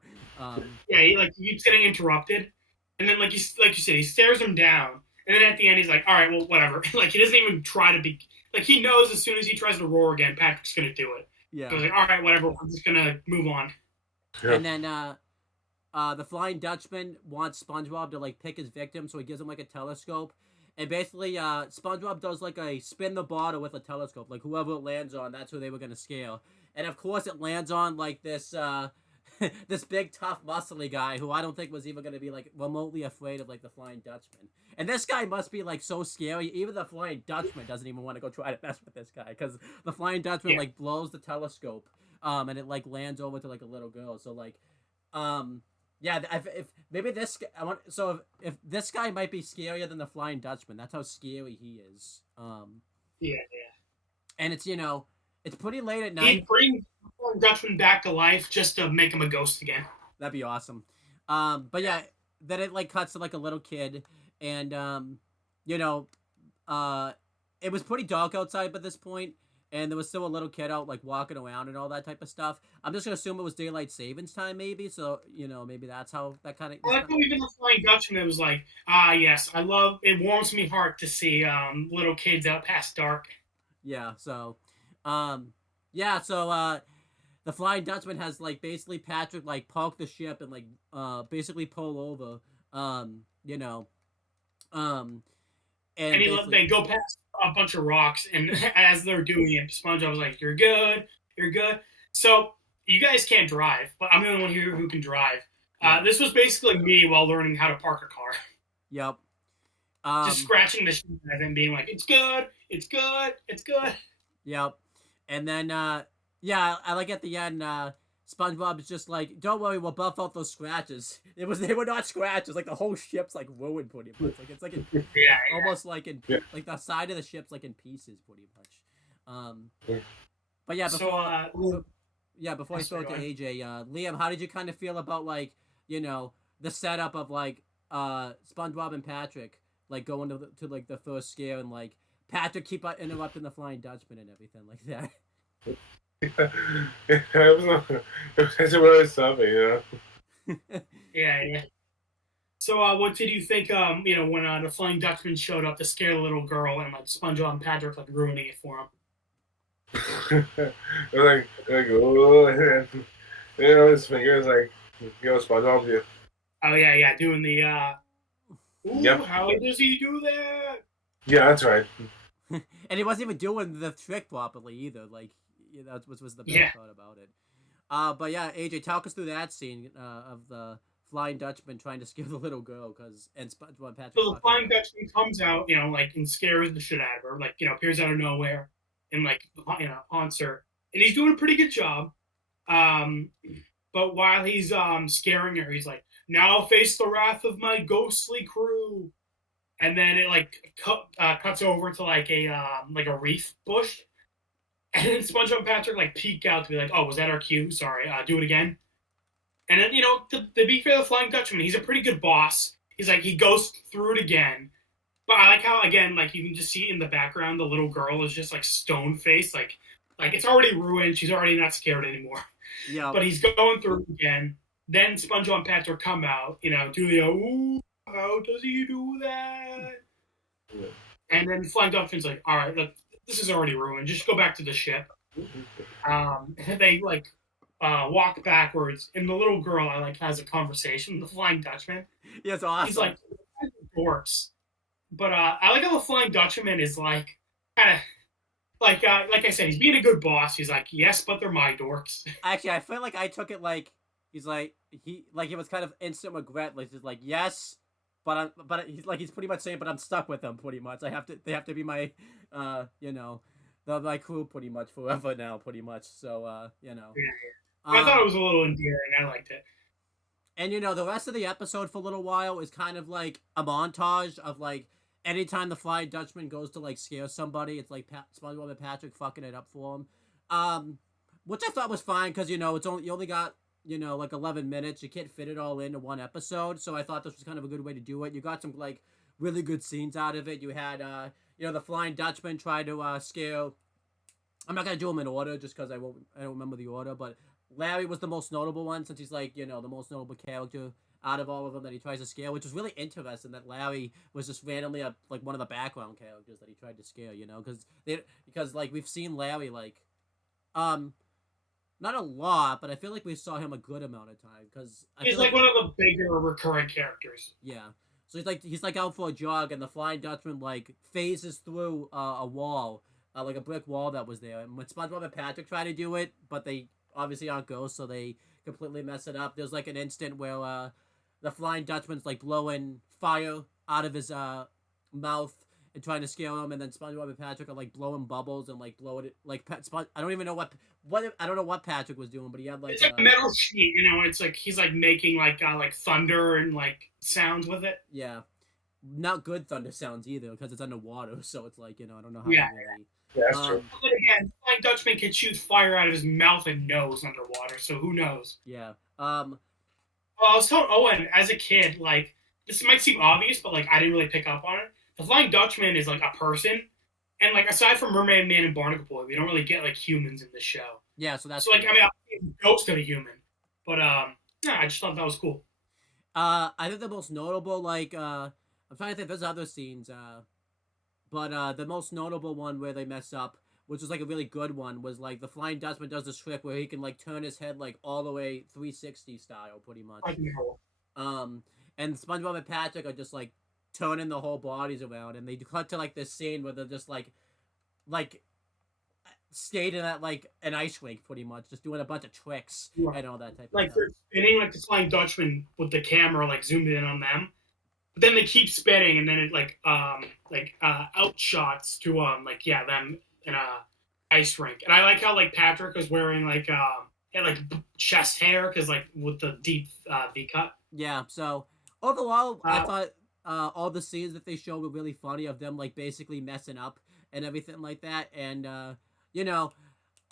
Yeah, he keeps getting interrupted, and then like you said, he stares him down, and then at the end he's like, all right, well, whatever. Like he doesn't even try to be like, he knows as soon as he tries to roar again, Patrick's gonna do it. Yeah. So he's like, all right, whatever. I'm just gonna move on. Yeah. And then the Flying Dutchman wants SpongeBob to like pick his victim, so he gives him like a telescope. And basically, SpongeBob does like a spin the bottle with a telescope. Like whoever it lands on, that's who they were gonna scale. And of course, it lands on like this this big tough muscly guy who I don't think was even gonna be like remotely afraid of like the Flying Dutchman. And this guy must be like so scary. Even the Flying Dutchman doesn't even want to go try to mess with this guy because the Flying Dutchman like blows the telescope, and it like lands over to like a little girl. So like, if maybe this if this guy might be scarier than the Flying Dutchman. That's how scary he is. Yeah. And it's it's pretty late at night. He'd bring the Flying Dutchman back to life just to make him a ghost again. That'd be awesome. But yeah, then it like cuts to like a little kid, and it was pretty dark outside by this point. And there was still a little kid out, like, walking around and all that type of stuff. I'm just going to assume it was daylight savings time, maybe. So, maybe that's how that kind of... I like how even the Flying Dutchman, it was like, yes, it warms me heart to see little kids out past dark. Yeah, so... the Flying Dutchman has, like, basically Patrick, like, park the ship and, like, basically pull over, and they go past a bunch of rocks, and as they're doing it, SpongeBob was like, "You're good, you're good." So you guys can't drive, but I'm the only one here who can drive. This was basically me while learning how to park a car. Yep. Just scratching the shit out of him, being like, "It's good, it's good, it's good." Yep. And then, I like at the end, SpongeBob is just like, "Don't worry, we'll buff out those scratches." They were not scratches. Like the whole ship's like ruined pretty much. Like it's like almost like like the side of the ship's like in pieces pretty much. But yeah, before I spoke to AJ, Liam, how did you kind of feel about like the setup of like SpongeBob and Patrick like going to like the first scare, and like Patrick keep interrupting the Flying Dutchman and everything like that? It was really something, Yeah. So, what did you think? When the Flying Dutchman showed up to scare the little girl, and like SpongeBob and Patrick like ruining it for him? like oh, and, his fingers like SpongeBob. Yeah. Oh yeah, doing the. Yep. How does he do that? Yeah, that's right. And he wasn't even doing the trick properly either. Like, that was the best part about it. But yeah, AJ, talk us through that scene of the Flying Dutchman trying to scare the little girl, and SpongeBob Patrick. So the Flying Dutchman comes out, and scares the shit out of her. Like, appears out of nowhere and like, haunts her, and he's doing a pretty good job. But while he's scaring her, he's like, "Now face the wrath of my ghostly crew." And then it like cuts over to like a reef bush, and then SpongeBob and Patrick like peek out to be like, "Oh, was that our cue? Sorry, do it again." And then to be fair to the Flying Dutchman, he's a pretty good boss. He's like, he goes through it again, but I like how again, like, you can just see in the background the little girl is just like stone faced, like it's already ruined. She's already not scared anymore. Yeah. But he's going through it again. Then SpongeBob and Patrick come out, do the ooh. How does he do that? Yeah. And then Flying Dutchman's like, all right, look, this is already ruined. Just go back to the ship. And they like walk backwards, and the little girl has a conversation with the Flying Dutchman. Yeah, it's awesome. He's like, dorks. But I like how the Flying Dutchman is like kind of like I said, he's being a good boss. He's like, yes, but they're my dorks. Actually, I feel like I took it like he's like it was kind of instant regret. Like, he's like, yes. But he's pretty much saying, but I'm stuck with them pretty much. They have to be my, they're my crew pretty much forever now, pretty much. So, Yeah. I thought it was a little endearing. I liked it. And the rest of the episode for a little while is kind of like a montage of like anytime the Flying Dutchman goes to like scare somebody, it's like SpongeBob and Patrick fucking it up for him. Which I thought was fine because you only got like 11 minutes. You can't fit it all into one episode. So I thought this was kind of a good way to do it. You got some like really good scenes out of it. You had the Flying Dutchman try to scare. I'm not gonna do them in order just because I don't remember the order. But Larry was the most notable one since he's like the most notable character out of all of them that he tries to scare, which was really interesting that Larry was just randomly like one of the background characters that he tried to scare. Because like we've seen Larry like not a lot, but I feel like we saw him a good amount of time because he's like one of the bigger recurring characters. Yeah, so he's like out for a jog, and the Flying Dutchman like phases through a wall, like a brick wall that was there. And when SpongeBob and Patrick try to do it, but they obviously aren't ghosts, so they completely mess it up. There's like an instant where the Flying Dutchman's like blowing fire out of his mouth and trying to scare him, and then SpongeBob and Patrick are like blowing bubbles and like blowing it like I don't even know what I don't know what Patrick was doing, but he had like it's like a metal sheet, it's like he's like making like thunder and like sounds with it. Yeah, not good thunder sounds either because it's underwater, so it's like I don't know how. Yeah, really... yeah, that's true. But again, Flying Dutchman can shoot fire out of his mouth and nose underwater, so who knows? Yeah. Well, I was telling Owen as a kid, like this might seem obvious, but like I didn't really pick up on it. The Flying Dutchman is like a person, and like aside from Mermaid Man and Barnacle Boy, we don't really get like humans in this show. Yeah, so that's so like I mean, I'm a ghost of a human, but I just thought that was cool. I think the most notable like I'm trying to think. There's other scenes, but the most notable one where they mess up, which was like a really good one, was like the Flying Dutchman does this trick where he can like turn his head like all the way 360 style, pretty much. I know. And SpongeBob and Patrick are just like turning the whole bodies around, and they cut to like this scene where they're just like skating at like an ice rink, pretty much, just doing a bunch of tricks and all that type of stuff. Like they're spinning like the Flying Dutchman with the camera like zoomed in on them, but then they keep spinning, and then it outshots to them in a ice rink. And I like how like Patrick was wearing like chest hair because like with the deep V cut. Yeah. So overall, I thought all the scenes that they showed were really funny of them like basically messing up and everything like that. And I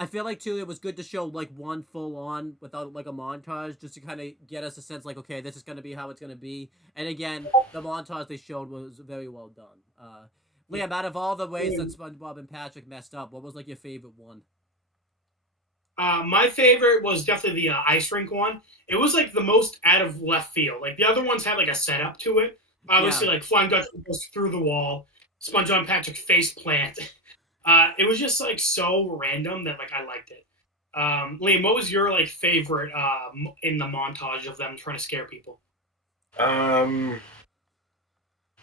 feel like too it was good to show like one full on without like a montage just to kind of get us a sense like, okay, this is gonna be how it's gonna be. And again, the montage they showed was very well done. Liam, out of all the ways that SpongeBob and Patrick messed up, what was like your favorite one? My favorite was definitely the ice rink one. It was like the most out of left field. Like the other ones had like a setup to it. Obviously, like Flying Dutchman goes through the wall, SpongeBob and Patrick face plant. It was just like so random that like I liked it. Liam, what was your like favorite in the montage of them trying to scare people?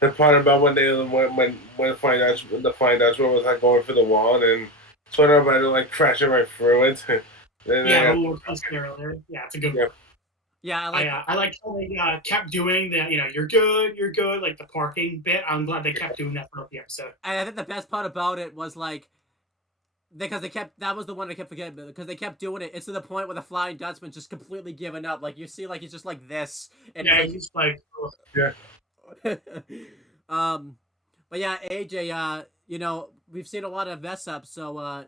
the part about when the Flying Dutchman was like going for the wall and then SpongeBob had to like crash it right through it. Yeah, the roller coaster earlier. Yeah, it's a good one. Yeah, I like how they kept doing the, you're good, like the parking bit. I'm glad they kept doing that throughout the episode. I think the best part about it was like, because that was the one I kept forgetting, because they kept doing it. It's to the point where the Flying Dutchman just completely giving up. Like, you see, like, he's just like this. And yeah, he's like, yeah. But yeah, AJ, we've seen a lot of mess ups, so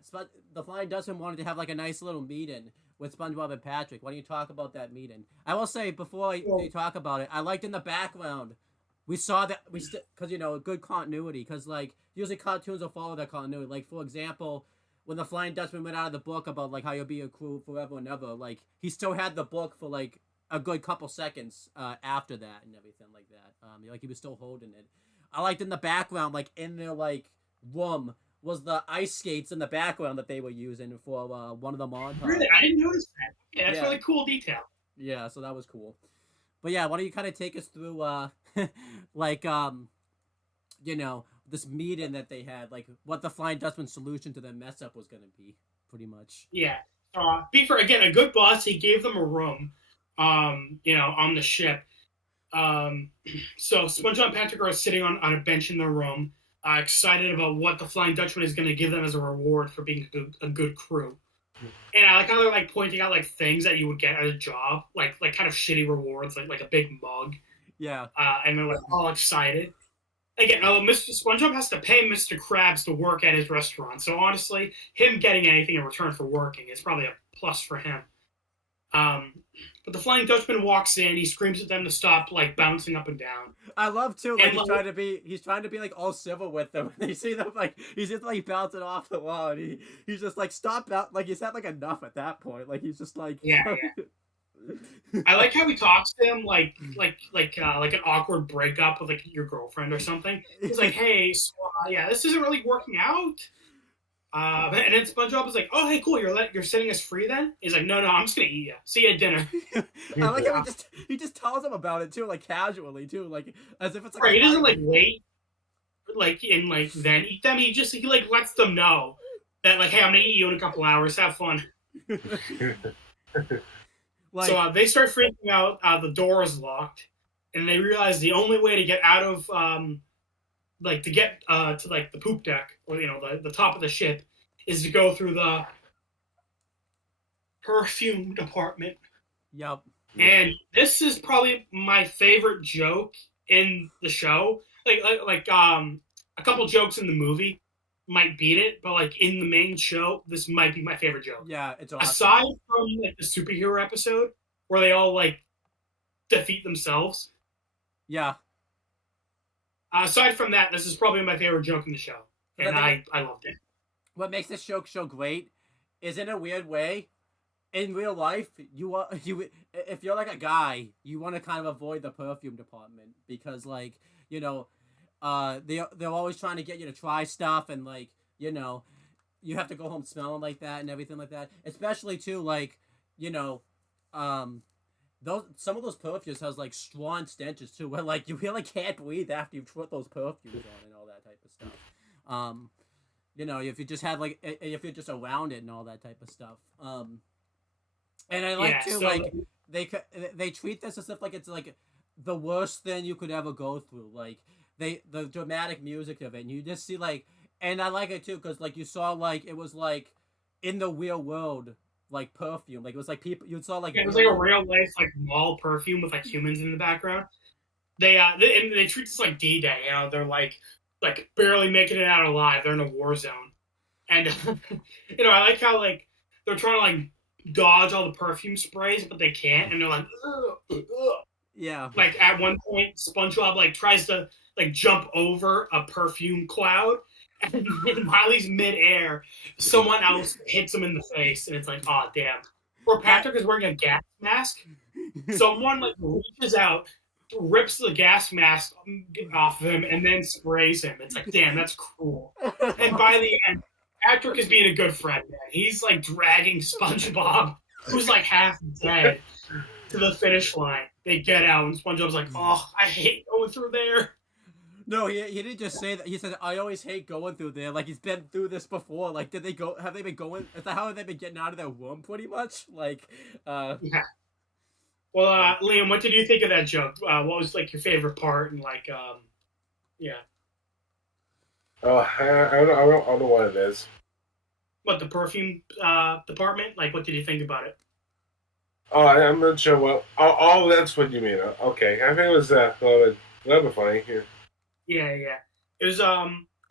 the Flying Dutchman wanted to have like a nice little meeting with SpongeBob and Patrick. Why don't you talk about that meeting? I will say, before you talk about it, I liked in the background, we saw that, because, good continuity, because, like, usually cartoons will follow that continuity. Like, for example, when the Flying Dutchman went out of the book about, like, how you'll be a crew forever and ever, like, he still had the book for, like, a good couple seconds after that and everything like that. Like, he was still holding it. I liked in the background, like, in their, like, room, was the ice skates in the background that they were using for one of the montages. Really? I didn't notice that. Yeah, that's really cool detail. Yeah, so that was cool. But yeah, why don't you kind of take us through, like, this meeting that they had, like, what the Flying Dutchman's solution to their mess up was going to be, pretty much. Yeah. Beaver, again, a good boss. He gave them a room, on the ship. So SpongeBob and Patrick are sitting on a bench in their room, excited about what the Flying Dutchman is going to give them as a reward for being a good crew. And I like how they're like pointing out like things that you would get at a job, like kind of shitty rewards, like a big mug. Yeah. And they're like all excited. Again, Mr. SpongeBob has to pay Mr. Krabs to work at his restaurant. So honestly, him getting anything in return for working is probably a plus for him. But the Flying Dutchman walks in. He screams at them to stop, like, bouncing up and down. I love too. Like, he's trying to be like all civil with them. They see them like he's just like bouncing off the wall, and he's just like stop out. Like, he's had like enough at that point. Like, he's just like yeah. I like how he talks to him like an awkward breakup with like your girlfriend or something. He's like, hey, so, this isn't really working out. And then SpongeBob was like, "Oh, hey, cool. You're setting us free then?" He's like, "No, I'm just gonna eat you. See you at dinner." I like how he just tells him about it too, like casually too, like as if it's like right. He doesn't like wait, then eat them. He like lets them know that like, "Hey, I'm gonna eat you in a couple hours. Have fun." Like, so they start freaking out. The door is locked, and they realize the only way to get out of to get to like the poop deck or the top of the ship is to go through the perfume department. Yep. And this is probably my favorite joke in the show. Like a couple jokes in the movie might beat it, but like in the main show, this might be my favorite joke. Yeah, it's awesome. Aside from like the superhero episode where they all like defeat themselves. Yeah. Aside from that, this is probably my favorite joke in the show, and I loved it. What makes this show so great is, in a weird way, in real life, if you're like a guy, you want to kind of avoid the perfume department because, like, they're always trying to get you to try stuff, and like, you have to go home smelling like that and everything like that. Especially too, like, some of those perfumes has like strong stenches too, where like you really can't breathe after you put those perfumes on and all that type of stuff. If you just have like if you're just around it and all that type of stuff. And I like like they treat this as if like it's like the worst thing you could ever go through. Like the dramatic music of it, and you just see like, and I like it too because like you saw like it was like in the real world. Like perfume, like it was like people you saw like it was like a real life like mall perfume with like humans in the background. They treat this like D-Day, they're like barely making it out alive. They're in a war zone, and I like how like they're trying to like dodge all the perfume sprays, but they can't, and they're like, ugh. Yeah. Like at one point, SpongeBob like tries to like jump over a perfume cloud. And while he's midair, someone else hits him in the face, and it's like, oh damn. Or Patrick is wearing a gas mask. Someone like reaches out, rips the gas mask off of him, and then sprays him. It's like, damn, that's cruel. And by the end, Patrick is being a good friend, man. He's like dragging SpongeBob, who's like half dead, to the finish line. They get out, and SpongeBob's like, oh, I hate going through there. No, he didn't just say that. He said, "I always hate going through there." Like he's been through this before. Like, did they go? Have they been going? Is that how have they been getting out of their room? Pretty much. Like, Yeah. Well, yeah. Liam, what did you think of that joke? What was like your favorite part? And like, yeah, Oh, I don't know what it is. what the perfume department? Like, what did you think about it? Oh, I'm not sure what. Oh, that's what you mean. Okay, I think it was a little bit funny here. Yeah, yeah. It was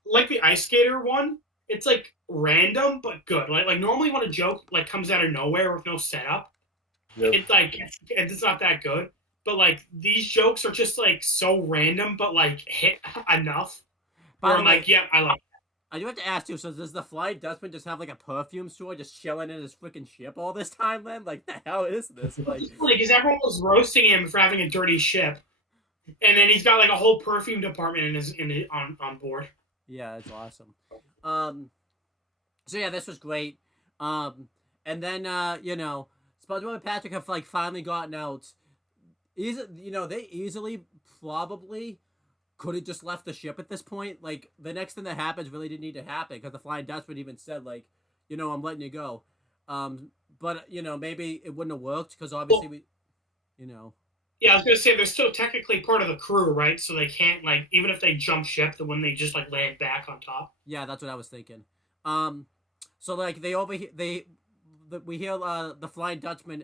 like the ice skater one. It's like random but good. Like normally when a joke like comes out of nowhere with no setup, Yep. it's not that good. But like these jokes are just like so random, but like hit enough. By Where the I'm way, like, yeah, I like it. I do have to ask you. So does the Flying Dutchman just have like a perfume store just chilling in his freaking ship all this time? Then, like, the hell is this? Like, Because everyone was roasting him for having a dirty ship, and then he's got like a whole perfume department on board. yeah, it's awesome. Um, so yeah, this was great. Um, and then SpongeBob and Patrick have like finally gotten out. They easily probably could have just left the ship at this point. Like the next thing that happens really didn't need to happen because the Flying Dutchman even said like, I'm letting you go. But maybe it wouldn't have worked because obviously Well, we, you know, yeah, I was gonna say they're still technically part of the crew, right? So they can't like even if they jump ship, the when they just like land back on top. yeah, that's what I was thinking. Um, so like we hear the Flying Dutchman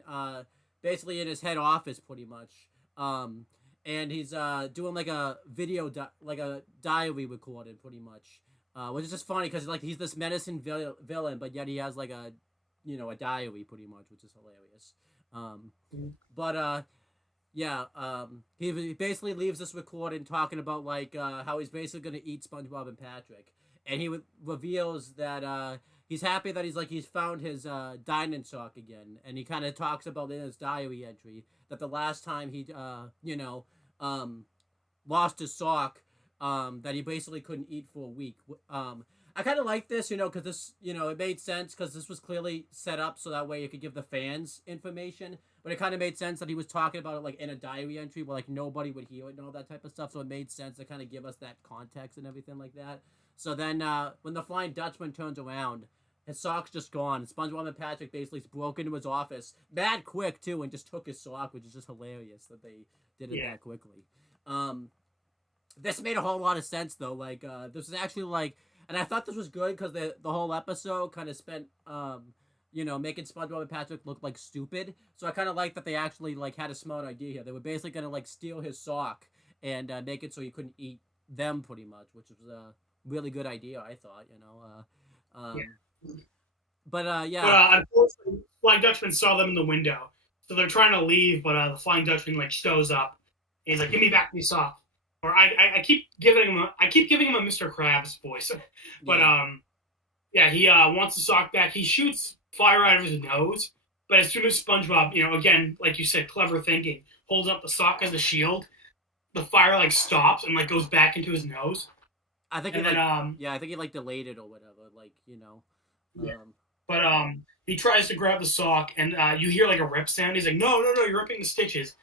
basically in his head office pretty much. Um, and he's doing like a like a diary recorded pretty much. Which is just funny because like he's this menacing villain, but yet he has like a diary pretty much, which is hilarious. Um, but yeah, he basically leaves this recording talking about like how he's basically gonna eat SpongeBob and Patrick, and he reveals that he's happy that he's found his dining sock again, and he kind of talks about in his diary entry that the last time he lost his sock, that he basically couldn't eat for a week. I kind of like this, because this, it made sense because this was clearly set up so that way it could give the fans information. But it kind of made sense that he was talking about it like in a diary entry where like nobody would hear it and all that type of stuff. So it made sense to kind of give us that context and everything like that. So then when the Flying Dutchman turns around, his sock's just gone. SpongeBob and Patrick basically broke into his office, mad quick too, and just took his sock, which is just hilarious that they did it that quickly. This made a whole lot of sense though. Like this is actually like, and I thought this was good because the whole episode kind of spent making SpongeBob and Patrick look like stupid. So I kind of like that they actually like had a smart idea here. They were basically gonna like steal his sock and make it so he couldn't eat them pretty much, which was a really good idea. I thought, yeah. But unfortunately, Flying Dutchman saw them in the window, so they're trying to leave. But the Flying Dutchman like shows up, and he's like, "Give me back my sock." Or I keep giving him a Mr. Krabs voice, but he wants the sock back. He shoots fire out of his nose, but as soon as SpongeBob, again, like you said, clever thinking, holds up the sock as a shield, the fire like stops and like goes back into his nose. I think I think he like delayed it or whatever, like Yeah. But he tries to grab the sock, and you hear like a rip sound. He's like, "No, no, no! You're ripping the stitches."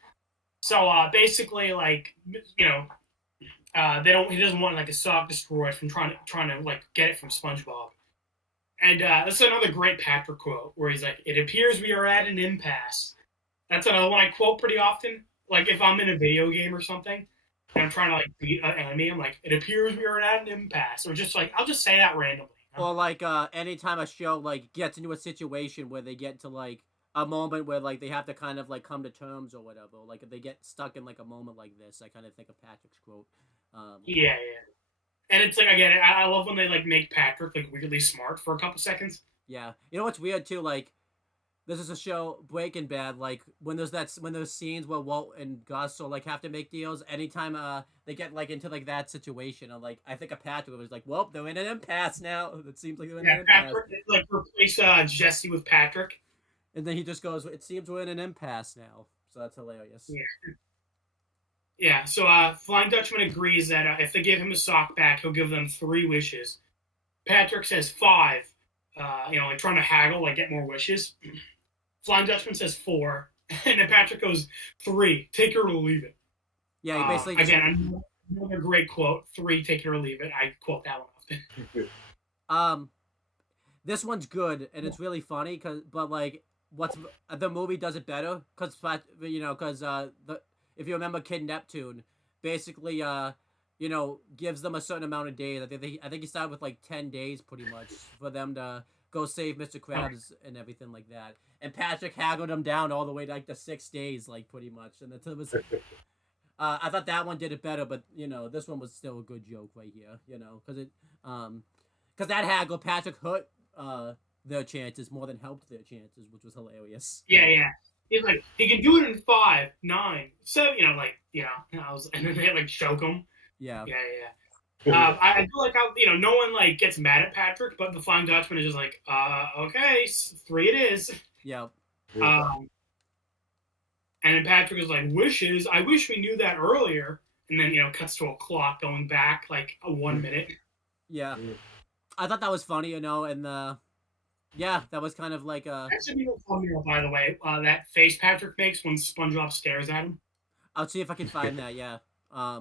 So basically, like he doesn't want like a sock destroyed from trying to like get it from SpongeBob. And that's another great Patrick quote where he's like, "It appears we are at an impasse." That's another one I quote pretty often. Like if I'm in a video game or something, and I'm trying to like beat an enemy, I'm like, "It appears we are at an impasse," or just like I'll just say that randomly. Or like anytime a show like gets into a situation where they get to like a moment where like they have to kind of like come to terms or whatever. Like if they get stuck in like a moment like this, I kind of think of Patrick's quote. Yeah. And it's like again, I love when they like make Patrick like weirdly smart for a couple seconds. Yeah, you know what's weird too? Like this is a show Breaking Bad. Like when those scenes where Walt and Gus or like have to make deals. Anytime they get like into like that situation, I think of Patrick was like, well, they're in an impasse now. It seems like they're in an impasse. Patrick like replace Jesse with Patrick. And then he just goes, "It seems we're in an impasse now." So that's hilarious. Yeah. So Flying Dutchman agrees that if they give him a sock back, he'll give them 3 wishes. Patrick says 5. Like trying to haggle, like get more wishes. Flying Dutchman says 4, and then Patrick goes 3. Take her or leave it. Yeah, he basically Another great quote. 3, take it or leave it. I quote that one often. Um, this one's good and it's really funny but like what's the movie does it better because the if you remember Kid Neptune basically gives them a certain amount of days. I think he started with like 10 days pretty much for them to go save Mr. Krabs and everything like that. And Patrick haggled him down all the way to like the 6 days, like pretty much. And it was I thought that one did it better, but this one was still a good joke right here. Because that haggle Patrick hurt their chances more than helped their chances, which was hilarious. Yeah. He's like, he can do it in 5, 9, 7. And then they like choke him. Yeah. I feel like how no one like gets mad at Patrick, but the Flying Dutchman is just like, okay, 3 it is. Yeah. And then Patrick is like, wishes. I wish we knew that earlier. And then cuts to a clock going back like 1 minute. Yeah. I thought that was funny, and that was kind of like a. That should be a thumbnail, by the way. That face Patrick makes when SpongeBob stares at him. I'll see if I can find that. Yeah. Yeah.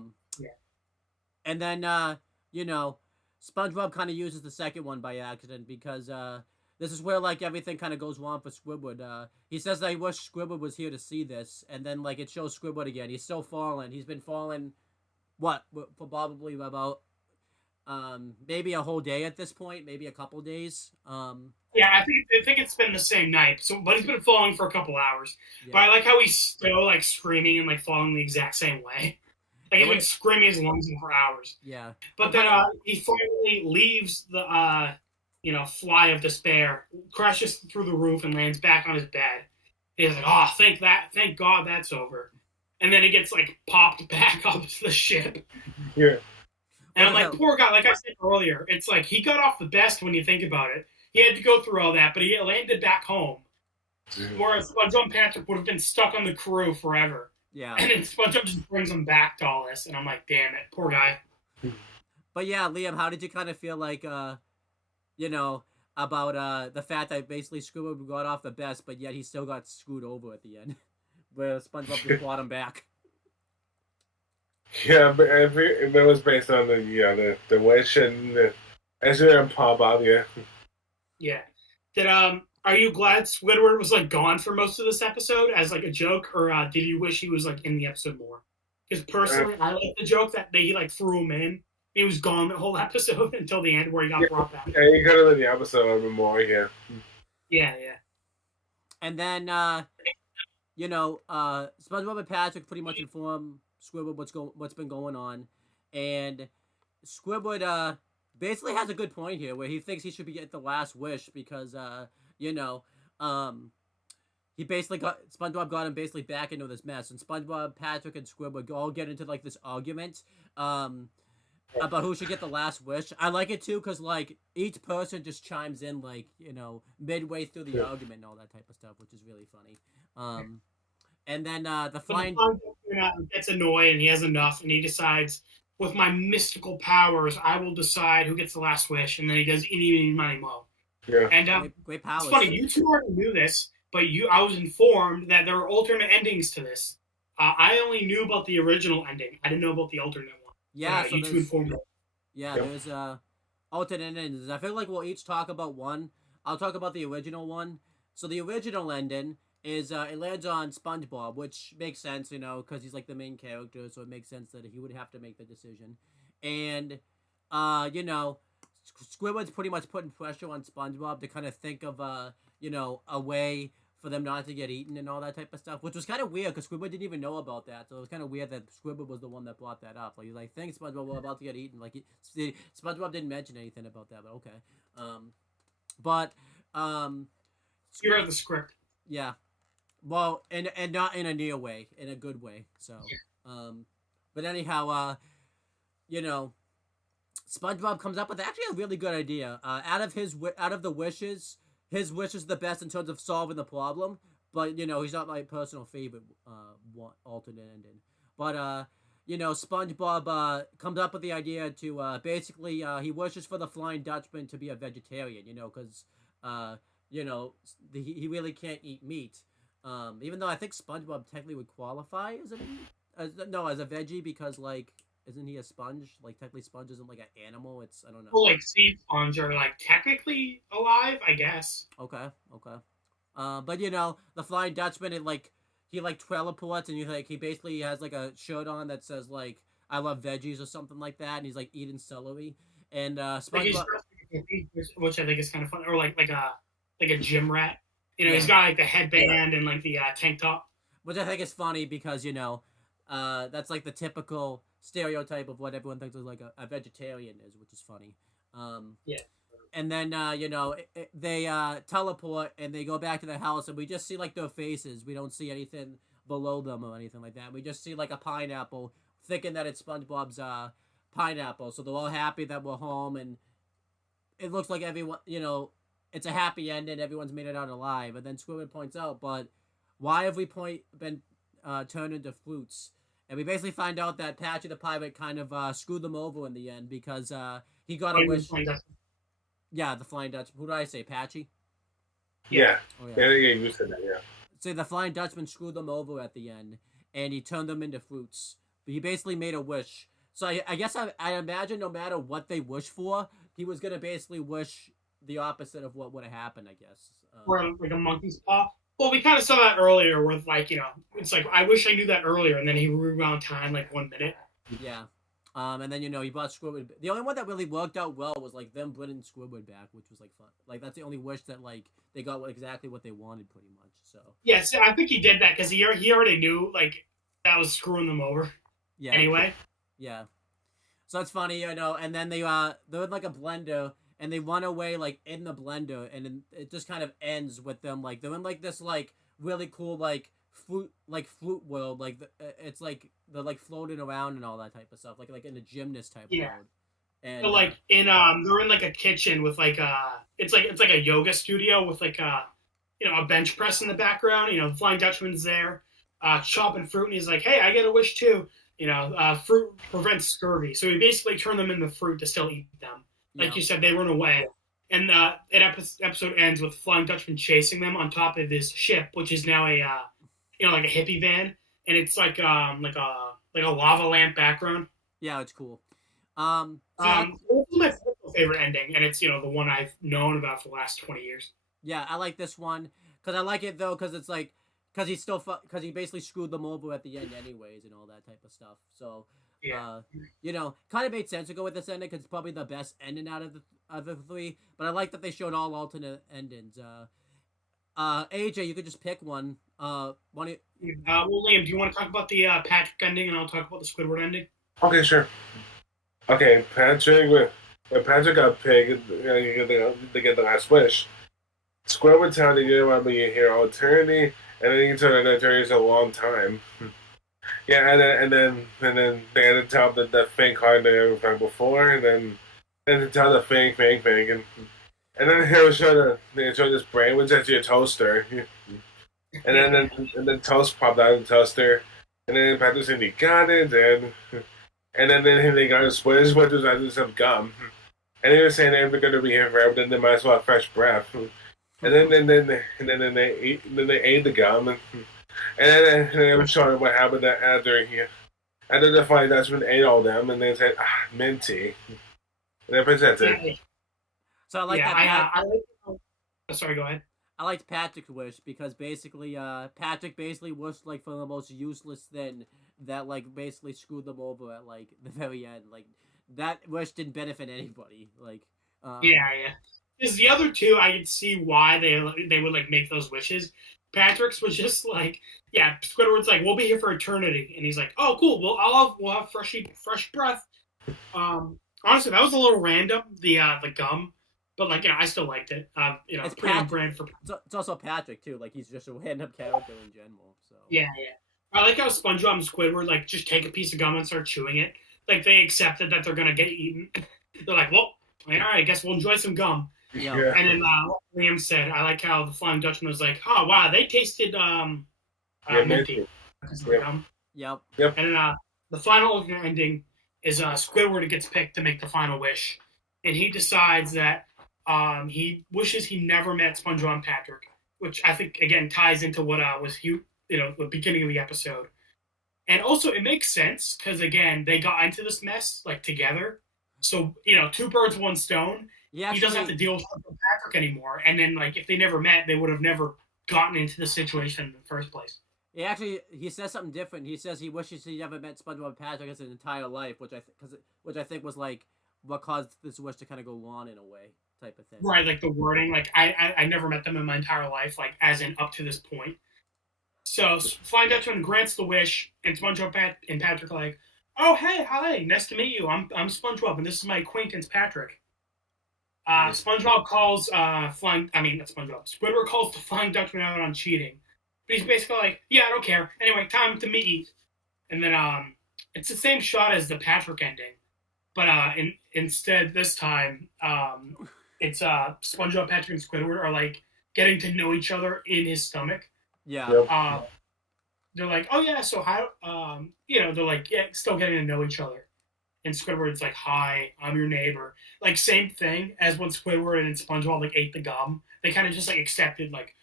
And then SpongeBob kind of uses the second one by accident because this is where like everything kind of goes wrong for Squidward. He says that he wish Squidward was here to see this, and then like it shows Squidward again. He's still falling. He's been falling, for probably about maybe a whole day at this point, maybe a couple days. Yeah, I think it's been the same night. But he's been falling for a couple hours. Yeah. But I like how he's still like screaming and like falling the exact same way. Like he's been screaming his lungs in for hours. Yeah. But then he finally leaves the fly of despair, crashes through the roof and lands back on his bed. He's like, oh, thank God that's over. And then he gets like popped back up to the ship. Yeah. And I'm like, poor guy, like I said earlier, it's like he got off the best when you think about it. He had to go through all that, but he landed back home. Whereas SpongeBob and Patrick would have been stuck on the crew forever. Yeah. And then SpongeBob just brings him back to all this, and I'm like, damn it, poor guy. But yeah, Liam, how did you kind of feel like, about the fact that basically Squidward got off the best, but yet he still got screwed over at the end, where SpongeBob just brought him back? Yeah, but it was based on the wish and Pop Bob, yeah. Yeah. Are you glad Squidward was like gone for most of this episode as like a joke, or did you wish he was like in the episode more? Because personally, I like the joke that they like threw him in. He was gone the whole episode until the end where he got brought back. Yeah, he could have been the episode a little bit more, yeah. Yeah. And then SpongeBob and Patrick pretty much inform Squidward what's been going on, and Squidward basically has a good point here where he thinks he should be getting the last wish because he basically SpongeBob got him basically back into this mess, and SpongeBob, Patrick, and Squidward all get into like this argument about who should get the last wish. I like it too because like each person just chimes in like midway through the argument and all that type of stuff, which is really funny. And then the flying gets annoyed and he has enough, and he decides, with my mystical powers, I will decide who gets the last wish, and then he does eeny, meeny, mo. Yeah. And great powers. It's funny, you two already knew this, but I was informed that there are alternate endings to this. I only knew about the original ending. I didn't know about the alternate one. Yeah, so you two informed me. Yeah, there's alternate endings. I feel like we'll each talk about one. I'll talk about the original one. So the original ending is it lands on SpongeBob, which makes sense, because he's like the main character, so it makes sense that he would have to make the decision. And Squidward's pretty much putting pressure on SpongeBob to kind of think of a way for them not to get eaten and all that type of stuff, which was kind of weird because Squidward didn't even know about that, so it was kind of weird that Squidward was the one that brought that up. Like he's like, "Thanks, SpongeBob, we're about to get eaten." Like SpongeBob didn't mention anything about that, but okay. You read the script. Yeah. Well, and not in a near way, in a good way. So, but anyhow, SpongeBob comes up with actually a really good idea. Out of the wishes, his wish is the best in terms of solving the problem. But he's not my personal favorite alternate ending. But SpongeBob comes up with the idea to basically he wishes for the Flying Dutchman to be a vegetarian. Because he really can't eat meat. Even though I think SpongeBob technically would qualify as a veggie because like isn't he a sponge? Like technically, sponge isn't like an animal. It's I don't know. Well, like sea sponge are like technically alive, I guess. Okay, okay. But the Flying Dutchman, he like teleports, and he basically has like a shirt on that says like "I love veggies" or something like that, and he's like eating celery. And Like he's SpongeBob, dressed like a hippie, which I think is kind of fun, or like a gym rat. He's yeah, got like the headband and like the tank top. which I think is funny because that's like the typical stereotype of what everyone thinks of like a vegetarian is, which is funny. Um, Yeah. and then they teleport and they go back to the house, and we just see like their faces. We don't see anything below them or anything like that. We just see like a pineapple, thinking that it's SpongeBob's pineapple. So they're all happy that we're home, and it looks like everyone, it's a happy ending. Everyone's made it out alive. And then Squidward points out, but why have we been turned into fruits? And we basically find out that Patchy the pirate kind of screwed them over in the end because he got a wish. Yeah, the Flying Dutchman. Who did I say? Patchy? Yeah. Oh, Yeah, you said that, yeah. So the Flying Dutchman screwed them over at the end, and he turned them into fruits. But he basically made a wish. So I guess I imagine no matter what they wish for, he was going to basically wish the opposite of what would have happened, I guess. Or like a monkey's paw. Well, we kind of saw that earlier with it's like, I wish I knew that earlier, and then he rewound time like 1 minute. Yeah. And then, he brought Squidward. The only one that really worked out well was, like, them bringing Squidward back, which was, like, fun. Like, that's the only wish that, like, they got exactly what they wanted, pretty much, so. Yeah, so I think he did that because he already knew, like, that was screwing them over. Yeah. Anyway. Yeah. So that's funny, and then they're in, like, a blender, and they run away, like, in the blender, and then it just kind of ends with them, like, they're in, like, this, like, really cool, like, fruit world, like it's like they're like floating around and all that type of stuff, like in a gymnast type world. And so, like they're in like a kitchen with like it's like a yoga studio with like a bench press in the background. The Flying Dutchman's there, chopping fruit, and he's like, "Hey, I get a wish too." Fruit prevents scurvy, so he basically turned them into fruit to still eat them. Like you said, they run away. And episode ends with Flying Dutchman chasing them on top of his ship, which is now a like a hippie van, and it's like a lava lamp background. Yeah, it's cool. This is my favorite ending, and it's the one I've known about for the last 20 years. Yeah, I like this one because I like it though because it's like because he basically screwed them over at the end anyways and all that type of stuff. So kind of made sense to go with this ending because it's probably the best ending out of the three. But I like that they showed all alternate endings. AJ, you could just pick one. Well, Liam, do you want to talk about the Patrick ending, and I'll talk about the Squidward ending? Okay, sure. Okay, Patrick got picked, to get the last wish. Squidward told he didn't want to be here all eternity, and then he told that eternity is a long time. Yeah, and then they had to tell the fake card they ever found before, and then to tell the fake, and then they showed this brain, which is actually a toaster. And then toast popped out of the toaster, and then Patrick said he got it, and then they got a Swiss, which was actually some gum, and they were saying they were going to be here forever, then they might as well have fresh breath, and then they ate the gum, and then they were showing what happened after the Flying Dutchman ate all them, and they said minty, and then that's it. So I like that. Sorry, go ahead. I liked Patrick's wish because basically, Patrick basically wished like for the most useless thing that like basically screwed them over at like the very end. Like that wish didn't benefit anybody. Like yeah. Because the other two, I could see why they would like make those wishes. Patrick's was just like, yeah, Squidward's like, we'll be here for eternity, and he's like, oh, cool, we'll have fresh breath. Honestly, that was a little random, the gum. But, like, I still liked it. It's pretty on brand for... It's also Patrick, too. Like, he's just a random character in general, so... Yeah. I like how SpongeBob and Squidward, like, just take a piece of gum and start chewing it. Like, they accepted that they're gonna get eaten. They're like, well, all right, I guess we'll enjoy some gum. Yeah. And then Liam said, I like how the Flying Dutchman was like, oh, wow, they tasted minty. Yep. And then the final ending is Squidward gets picked to make the final wish. And he decides that he wishes he never met SpongeBob and Patrick, which I think again ties into what was the beginning of the episode. And also, it makes sense because again, they got into this mess like together. So two birds, one stone. He doesn't have to deal with Patrick anymore. And then, like, if they never met, they would have never gotten into the situation in the first place. He says something different. He says he wishes he never met SpongeBob and Patrick his entire life, which I think was like what caused this wish to kind of go on in a way, type of thing. Right, like the wording, like I never met them in my entire life, like as in up to this point. So Flying Dutchman grants the wish, and SpongeBob and Patrick are like, "Oh hey, hi, nice to meet you. I'm SpongeBob, and this is my acquaintance Patrick." SpongeBob calls not SpongeBob. Squidward calls the Flying Dutchman out on cheating, but he's basically like, "Yeah, I don't care. Anyway, time to meet." And then it's the same shot as the Patrick ending, but instead this time it's SpongeBob, Patrick, and Squidward are like getting to know each other in his stomach. Yeah. They're like, "Oh yeah, so how?" They're like, "Yeah, still getting to know each other." And Squidward's like, "Hi, I'm your neighbor." Like same thing as when Squidward and SpongeBob like ate the gum. They kind of just like accepted, like,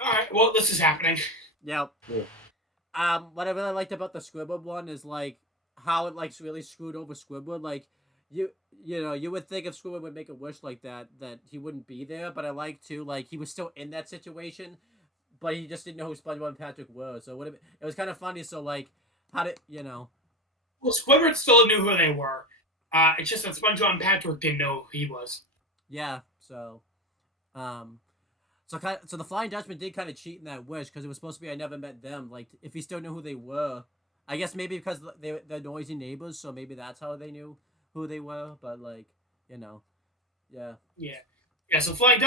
"All right, well, this is happening." Yep. What I really liked about the Squidward one is like how it like really screwed over Squidward. Like you would think if Squidward would make a wish like that he wouldn't be there, but I like too like he was still in that situation, but he just didn't know who SpongeBob and Patrick were. So it was kind of funny. So like how did Well, Squidward still knew who they were. It's just that SpongeBob and Patrick didn't know who he was. Yeah. So So the Flying Dutchman did kind of cheat in that wish because it was supposed to be I never met them. Like if he still knew who they were, I guess maybe because they're noisy neighbors, so maybe that's how they knew who they were. But like yeah. So Flying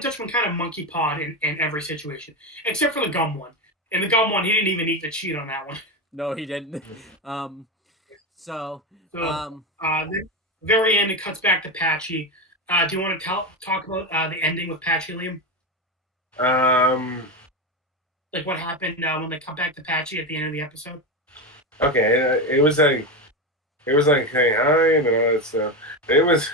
Dutchman kind of monkey pawed in every situation except for the gum one. In the gum one, he didn't even need to cheat on that one. No, he didn't. The very end, it cuts back to Patchy. Do you want to talk about the ending with Patchy, Liam? Like what happened when they cut back to Patchy at the end of the episode? Okay, it was like, hey, hi, and all that stuff. It was,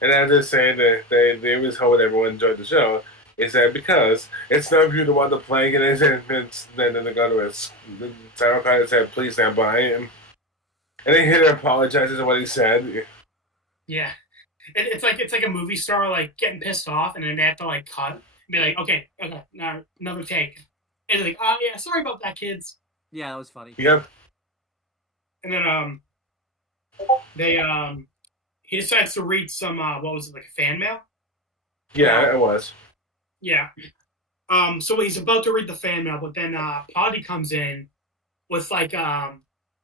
and I just saying that they was hoping everyone enjoyed the show. Is that because it's not viewed about the plague, and then they go to the town card and said, "Please stand by him," and then he apologizes for what he said. Yeah, it's like a movie star like getting pissed off, and then they have to like cut and be like, okay, now another take. And they're like, "Oh yeah, sorry about that, kids." Yeah, that was funny. Yep. And then he decides to read some what was it, like fan mail? Yeah, it was. Yeah. So he's about to read the fan mail, but then Poddy comes in with like a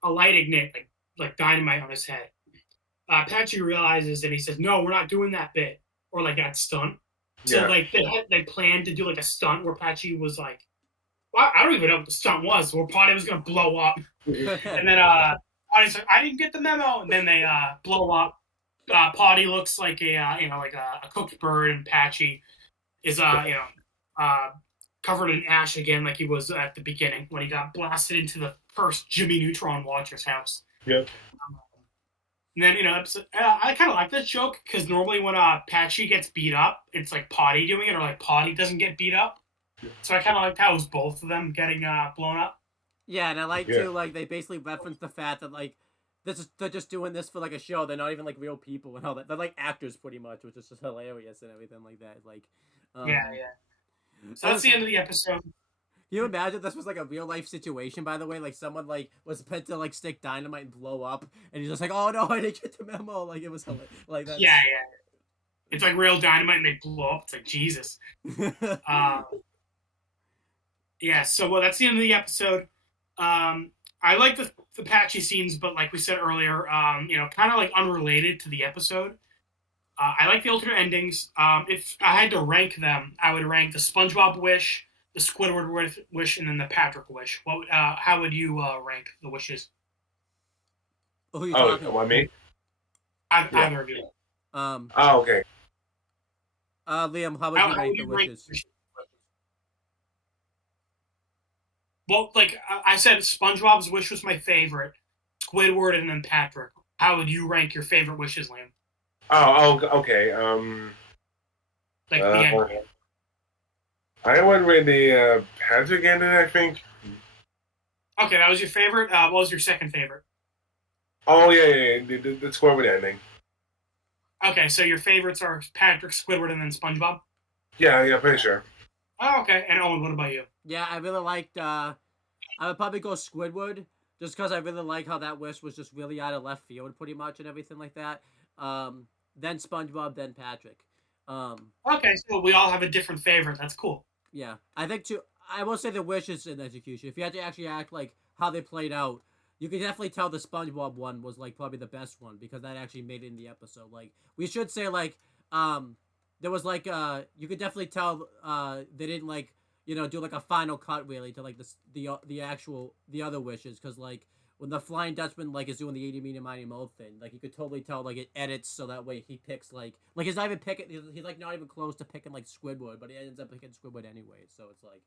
light ignite, like dynamite on his head. Patchy realizes and he says, "No, we're not doing that bit," or like that stunt. So like they planned to do like a stunt where Patchy was like, well, I don't even know what the stunt was, where Poddy was gonna blow up. And then Poddy's like, "I didn't get the memo," and then they blow up. Poddy looks like a cooked bird, and Patchy is covered in ash again, like he was at the beginning when he got blasted into the first Jimmy Neutron Watcher's house. Yep. And then I kind of like this joke because normally when Patchy gets beat up, it's like Poddy doing it, or like Poddy doesn't get beat up. So I kind of liked how it was both of them getting blown up. Yeah, and I like too, like they basically reference the fact that like they're just doing this for like a show. They're not even like real people and all that. They're like actors pretty much, which is just hilarious and everything like that. Like, yeah. So that's the end of the episode. Can you imagine this was like a real life situation? By the way, like someone like was meant to like stick dynamite and blow up, and he's just like, "Oh no, I didn't get the memo." Like it was like that. Yeah. It's like real dynamite, and they blow up. It's like Jesus. Yeah. So that's the end of the episode. I like the Patchy scenes, but like we said earlier, kind of like unrelated to the episode. I like the alternate endings. If I had to rank them, I would rank the SpongeBob wish, the Squidward wish, and then the Patrick wish. How would you rank the wishes? Who are you talking about? Me? Either of you. Okay. Liam, how would you rank the wishes? Well, like I said, SpongeBob's wish was my favorite. Squidward and then Patrick. How would you rank your favorite wishes, Liam? Oh, okay. Like the end. I would rate the Patrick ending, I think. Okay, that was your favorite. What was your second favorite? Oh yeah. The Squidward ending. Okay, so your favorites are Patrick, Squidward, and then SpongeBob. Yeah, pretty sure. Oh, okay. And Owen, what about you? Yeah, I really liked. I would probably go Squidward just because I really like how that wish was just really out of left field, pretty much, and everything like that. Then SpongeBob, then Patrick. Um, Okay, so we all have a different favorite. That's cool. yeah, I think too. I will say the wish is in execution. If you had to actually act like how they played out, you could definitely tell the SpongeBob one was like probably the best one because that actually made it in the episode. Like we should say like there was like you could definitely tell they didn't like do like a final cut really to like the actual the other wishes because like when the Flying Dutchman like is doing the 80 meter mighty mo thing, like you could totally tell like it edits so that way he picks like he's not even picking he's like not even close to picking like Squidward, but he ends up picking Squidward anyway. So it's like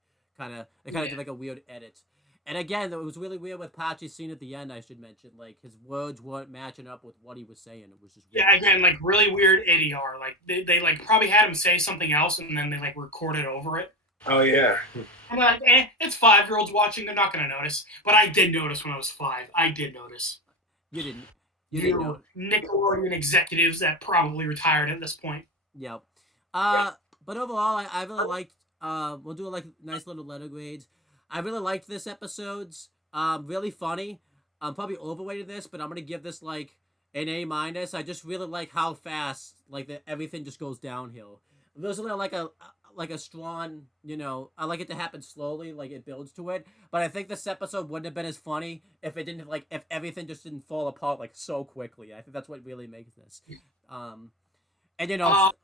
they kind of did like a weird edit. And again, it was really weird with Pachi's scene at the end. I should mention, like his words weren't matching up with what he was saying. It was just weird. Yeah, again, like really weird ADR. Like they like probably had him say something else and then they like recorded over it. Oh yeah. I'm like, it's 5-year-olds watching. They're not gonna notice. But I did notice when I was 5. I did notice. You didn't. You didn't know. Nickelodeon executives that probably retired at this point. Yep. But overall, I really liked. We'll do like nice little letter grades. I really liked this episode's. Really funny. I'm probably overweighted this, but I'm gonna give this like an A minus. I just really like how fast everything just goes downhill. There's like a strong, I like it to happen slowly, like it builds to it. But I think this episode wouldn't have been as funny if it didn't if everything just didn't fall apart like so quickly. I think that's what really makes this. And it's got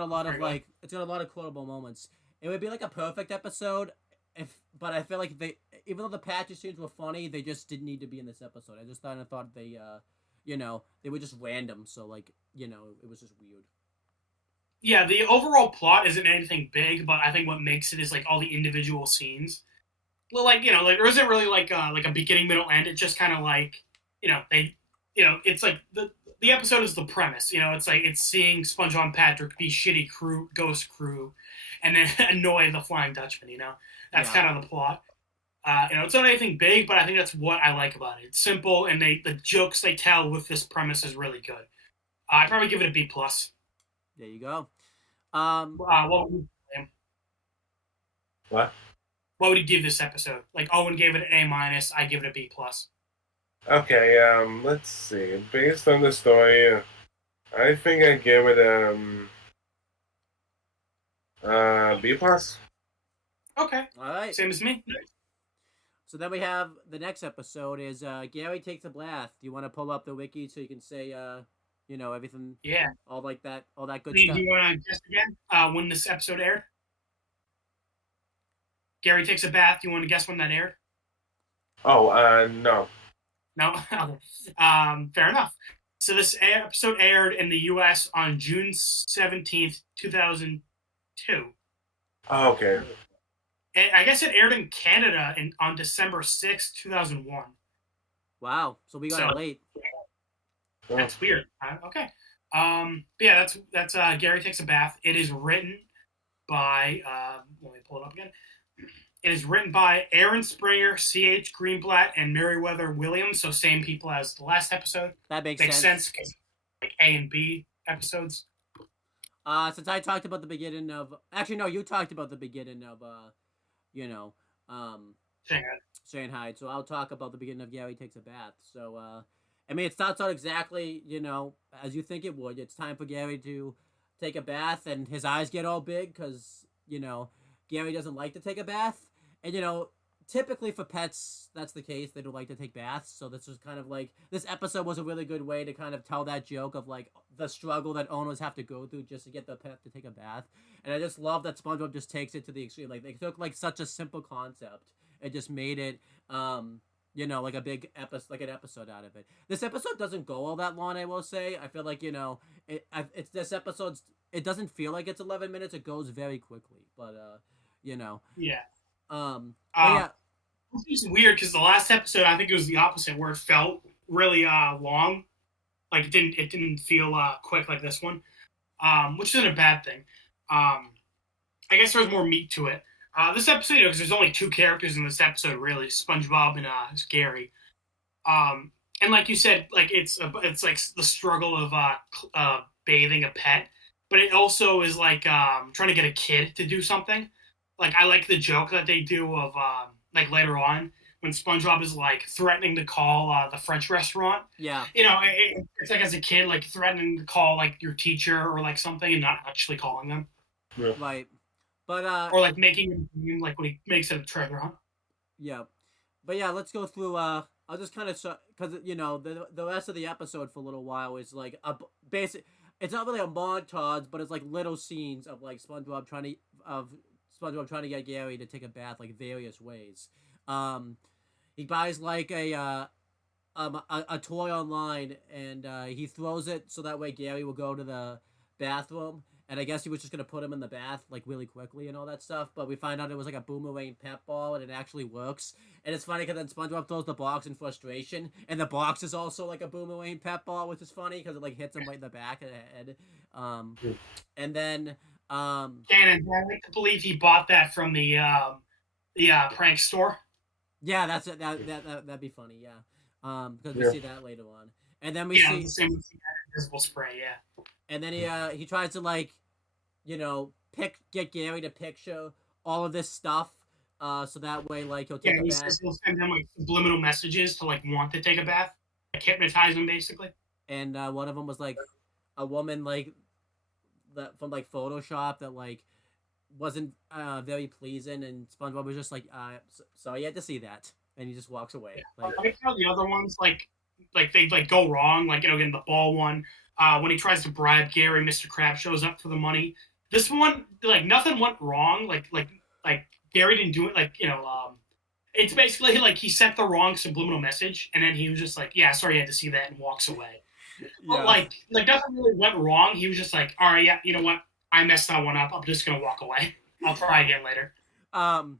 a lot of it's got a lot of quotable moments. It would be like a perfect episode but I feel like even though the patchy scenes were funny, they just didn't need to be in this episode. I just thought they they were just random, so like it was just weird. Yeah, the overall plot isn't anything big, but I think what makes it is like all the individual scenes. Well, like like there isn't really like a beginning, middle, end. It's just kind of like they it's like the episode is the premise. It's like it's seeing SpongeBob and Patrick be shitty ghost crew, and then annoy the Flying Dutchman. That's kind of the plot. It's not anything big, but I think that's what I like about it. It's simple, and the jokes they tell with this premise is really good. I'd probably give it a B plus. There you go. What would you, What? What would you give this episode? Like Owen gave it an A minus. I give it a B plus. Okay. Let's see. Based on the story, I think I give it B plus. Okay. All right. Same as me. So then we have the next episode is Gary takes a bath. Do you want to pull up the wiki so you can say everything? Yeah. All like that, all that good Lee, stuff. do you want to guess again when this episode aired? Gary takes a bath. Do you want to guess when that aired? Oh, no. No? Fair enough. So this episode aired in the U.S. on June 17th, 2002. Oh, okay. And I guess it aired in Canada on December 6th, 2001. Wow. So we got it late. That's weird. Okay. But yeah, that's Gary Takes a Bath. It is written by, let me pull it up again. It is written by Aaron Springer, C.H. Greenblatt, and Meriwether Williams, so same people as the last episode. That makes sense because like A and B episodes. Since I talked about the beginning of, actually no, you talked about the beginning of, Shanghai. So I'll talk about the beginning of Gary Takes a Bath. So, I mean, it starts out exactly, as you think it would. It's time for Gary to take a bath, and his eyes get all big because, Gary doesn't like to take a bath. And, typically for pets, that's the case. They don't like to take baths. So this was kind of like, this episode was a really good way to kind of tell that joke of, like, the struggle that owners have to go through just to get the pet to take a bath. And I just love that SpongeBob just takes it to the extreme. Like, they took, like, such a simple concept and just made it, like a big episode, like an episode out of it. This episode doesn't go all that long, I will say. I feel like, it's this episode's, it doesn't feel like it's 11 minutes. It goes very quickly, but, Yeah. Yeah. It's weird because the last episode, I think it was the opposite, where it felt really long. Like it didn't feel quick like this one, which isn't a bad thing. I guess there was more meat to it. This episode, because there's only two characters in this episode, really, SpongeBob and Gary. And like you said, like it's like the struggle of bathing a pet, but it also is like trying to get a kid to do something. Like I like the joke that they do of like later on when SpongeBob is like threatening to call the French restaurant. Yeah. It's like as a kid, like threatening to call like your teacher or like something and not actually calling them. Yeah. Right. But or like making him like when he makes it a treasure hunt. Yeah. But yeah, let's go through. I'll just kind of because the rest of the episode for a little while is like a basic. It's not really a montage, but it's like little scenes of like SpongeBob trying to get Gary to take a bath like various ways. He buys like a toy online and he throws it so that way Gary will go to the bathroom. And I guess he was just going to put him in the bath, like, really quickly and all that stuff. But we find out it was, like, a boomerang pet ball, and it actually works. And it's funny because then SpongeBob throws the box in frustration. And the box is also, like, a boomerang pet ball, which is funny because it, like, hits him right in the back of the head. And then... Cannon, I like to believe he bought that from the prank store. Yeah, that'd be funny, yeah. Because we see that later on. And then we see... the same with the invisible spray, yeah. And then he tries to, like, get Gary to picture all of this stuff, so that way, like, he'll take a bath. He'll send them, like, subliminal messages to, like, want to take a bath. Like, hypnotize him, basically. And one of them was, like, a woman, like, that from, like, Photoshop that, like, wasn't very pleasing, and SpongeBob was just like, sorry you had to see that. And he just walks away. Yeah. Like, I like how the other ones, like they, like, go wrong. Like, again, the ball one. When he tries to bribe Gary, Mr. Krabs shows up for the money. This one, like, nothing went wrong. Like Gary didn't do it. Like, it's basically like he sent the wrong subliminal message, and then he was just like, "Yeah, sorry, you had to see that," and walks away. Yeah. But like nothing really went wrong. He was just like, "All right, yeah, you know what? I messed that one up. I'm just gonna walk away. I'll try again later." And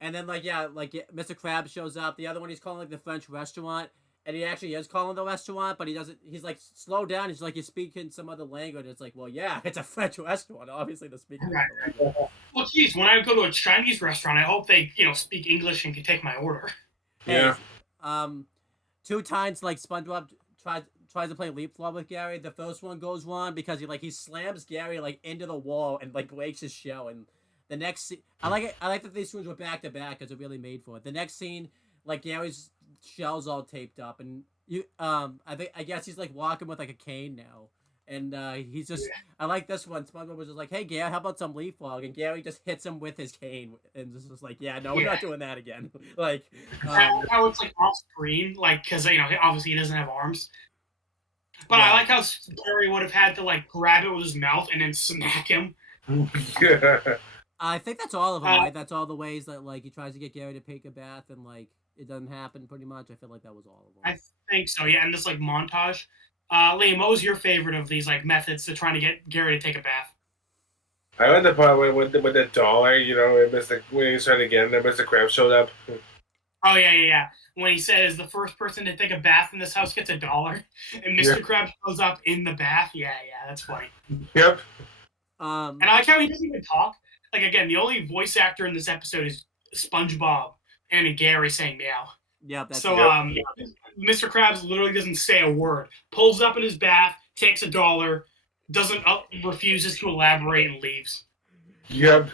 then Mr. Krabs shows up. The other one he's calling like the French restaurant. And he actually is calling the restaurant, but he doesn't. He's like, slow down. He's like, you're speaking some other language. It's like, well, yeah, it's a French restaurant. Obviously, they're speaking. Right. Well, geez, when I go to a Chinese restaurant, I hope they, speak English and can take my order. Yeah. Hey, 2 times, like SpongeBob tries to play leapfrog with Gary. The first one goes wrong because he slams Gary like into the wall and like breaks his shell. And the next, I like that these scenes were back to back because it really made for it. The next scene, like Gary's shell's all taped up, and I guess he's like walking with like a cane now, and he's just I like this one. SpongeBob was just like, "Hey Gary, how about some leapfrog?" And Gary just hits him with his cane, and just was like, "Yeah, no, we're not doing that again." Like how it's like off screen, like because obviously he doesn't have arms. But yeah. I like how Gary would have had to like grab it with his mouth and then smack him. I think that's all of them, right? That's all the ways that like he tries to get Gary to take a bath and like it doesn't happen pretty much. I feel like that was all of them. I think so, yeah. And this like montage. Liam, what was your favorite of these like methods to trying to get Gary to take a bath? I like the part with the dollar, when he's trying to get in there, Mr. Krabs showed up. Oh yeah. When he says the first person to take a bath in this house gets $1, and Mr. Krabs shows up in the bath. Yeah, that's funny. Yep. And I like how he doesn't even talk. Like again, the only voice actor in this episode is SpongeBob and Gary saying meow. Yeah, that's so. Mr. Krabs literally doesn't say a word. Pulls up in his bath, takes $1, doesn't refuses to elaborate, and leaves. Yep.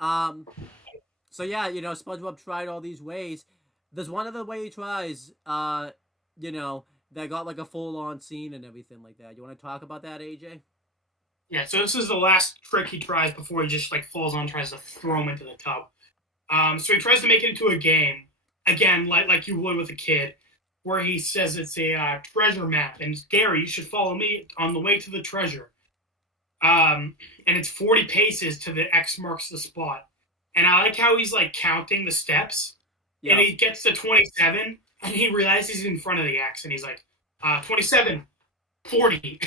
So yeah, SpongeBob tried all these ways. There's one other way he tries. That got like a full-on scene and everything like that. You want to talk about that, AJ? Yeah, so this is the last trick he tries before he just like falls on, tries to throw him into the tub. So he tries to make it into a game, again, like you would with a kid, where he says it's a treasure map, and Gary, you should follow me on the way to the treasure. And it's 40 paces to the X marks the spot. And I like how he's like counting the steps, and he gets to 27, and he realizes he's in front of the X, and he's like, 27, 40,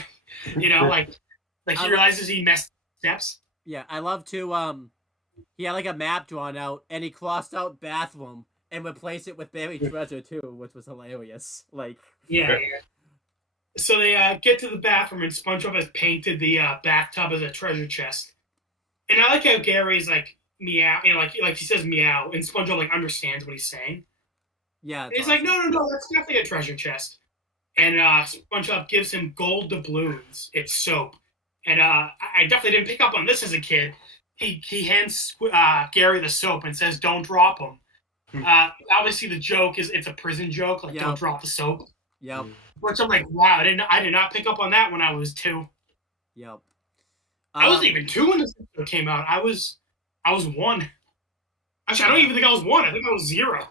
like he realizes he messed steps. Yeah, I love to, he had like a map drawn out, and he crossed out bathroom and replaced it with buried treasure too, which was hilarious. Like, yeah. So they get to the bathroom, and SpongeBob has painted the bathtub as a treasure chest. And I like how Gary's like, meow, like he says meow, and SpongeBob like understands what he's saying. Yeah, And he's like, no, that's definitely a treasure chest. And SpongeBob gives him gold doubloons. It's soap. And I definitely didn't pick up on this as a kid. He hands Gary the soap and says, "Don't drop him." Obviously, the joke is it's a prison joke, like don't drop the soap. Yep. Which I'm like, wow, I did not pick up on that when I was 2. Yep. I wasn't even 2 when this episode came out. I was 1. Actually, I don't even think I was 1. I think I was 0.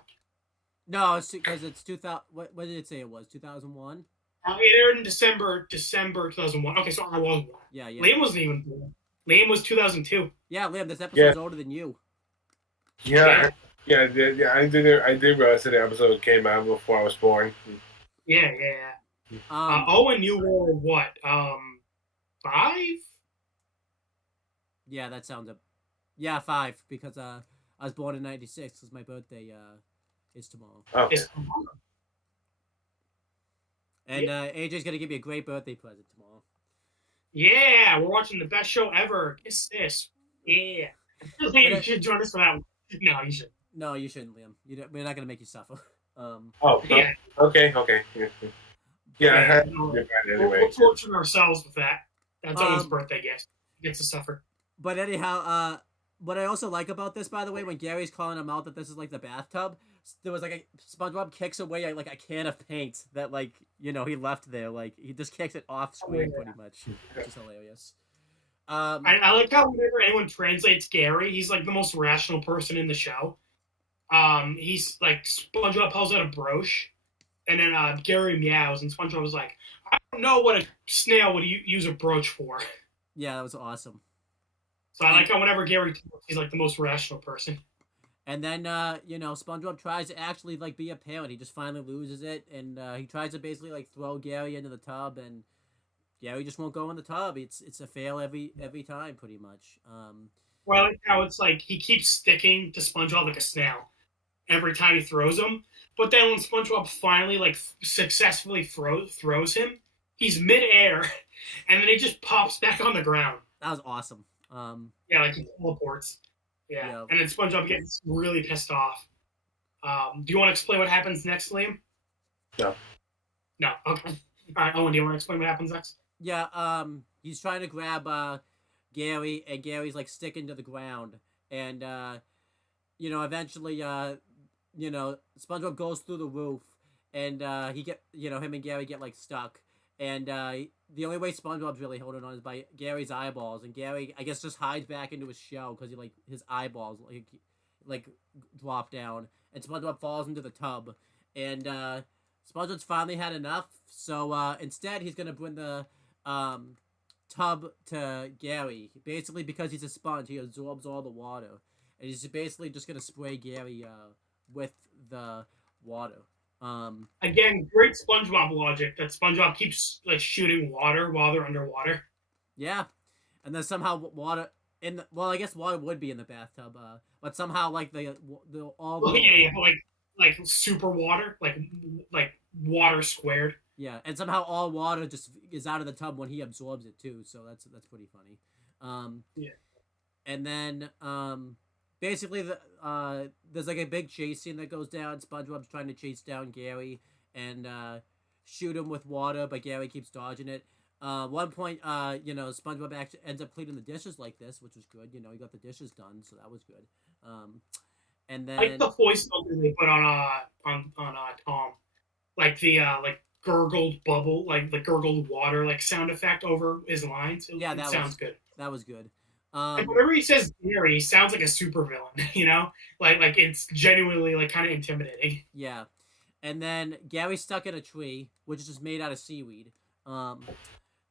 No, it's because it's 2000. What did it say it was? 2001. It aired in December 2001. Okay, so I was 1. Yeah. Liam wasn't even born. Liam was 2002. Yeah, Liam, this episode's older than you. Yeah. I did realize that the episode came out before I was born. Yeah. Owen, you were what? 5? Yeah, that sounds up. Yeah, 5 because I was born in '96 because my birthday is tomorrow. Okay. And AJ's gonna give me a great birthday present tomorrow. Yeah, we're watching the best show ever. It's this. Yeah. You should join us for that one. No, you shouldn't. No, you shouldn't, Liam. We're not gonna make you suffer. Yeah. Okay. Yeah. Anyway. We'll torture ourselves with that. That's Owen's birthday gift. He gets to suffer. But anyhow, what I also like about this, by the way, when Gary's calling him out that this is like the bathtub, there was like SpongeBob kicks away like a can of paint that he left there. Like he just kicks it off screen pretty much, which is hilarious. I like how whenever anyone translates Gary, he's like the most rational person in the show. He's like SpongeBob pulls out a brooch, and then Gary meows, and SpongeBob was like, "I don't know what a snail would use a brooch for." Yeah, that was awesome. So I like how whenever Gary talks, he's like the most rational person. And then SpongeBob tries to actually be a parent. He just finally loses it, and he tries to basically throw Gary into the tub, and Gary just won't go in the tub. It's a fail every time, pretty much. Well, I like how it's like he keeps sticking to SpongeBob like a snail every time he throws him. But then when SpongeBob finally successfully throws him, he's midair, and then he just pops back on the ground. That was awesome. Yeah, he teleports. Yeah, and then SpongeBob gets really pissed off. Do you want to explain what happens next, Liam? No. No. Okay. All right, Owen, do you want to explain what happens next? Yeah. He's trying to grab Gary, and Gary's sticking to the ground, and eventually SpongeBob goes through the roof, and him and Gary get stuck, and the only way SpongeBob's really holding on is by Gary's eyeballs, and Gary I guess just hides back into his shell because his eyeballs drop down, and SpongeBob falls into the tub, and SpongeBob's finally had enough, so instead he's gonna bring the tub to Gary, basically because he's a sponge. He absorbs all the water, and he's basically just gonna spray Gary with the water. Again, great SpongeBob logic that SpongeBob keeps shooting water while they're underwater. Yeah, and then somehow water I guess water would be in the bathtub, but somehow super water, like water squared. Yeah, and somehow all water just is out of the tub when he absorbs it too. So that's pretty funny. Yeah, and then basically there's a big chase scene that goes down. SpongeBob's trying to chase down Gary and shoot him with water, but Gary keeps dodging it. One point, SpongeBob actually ends up cleaning the dishes like this, which was good. He got the dishes done, so that was good. And then like the voice filter they put on Tom, the gurgled bubble, the gurgled water sound effect over his lines. That sounds good. That was good. Whenever he says Gary, he sounds like a supervillain. Like it's genuinely kind of intimidating. Yeah, and then Gary's stuck in a tree, which is just made out of seaweed. And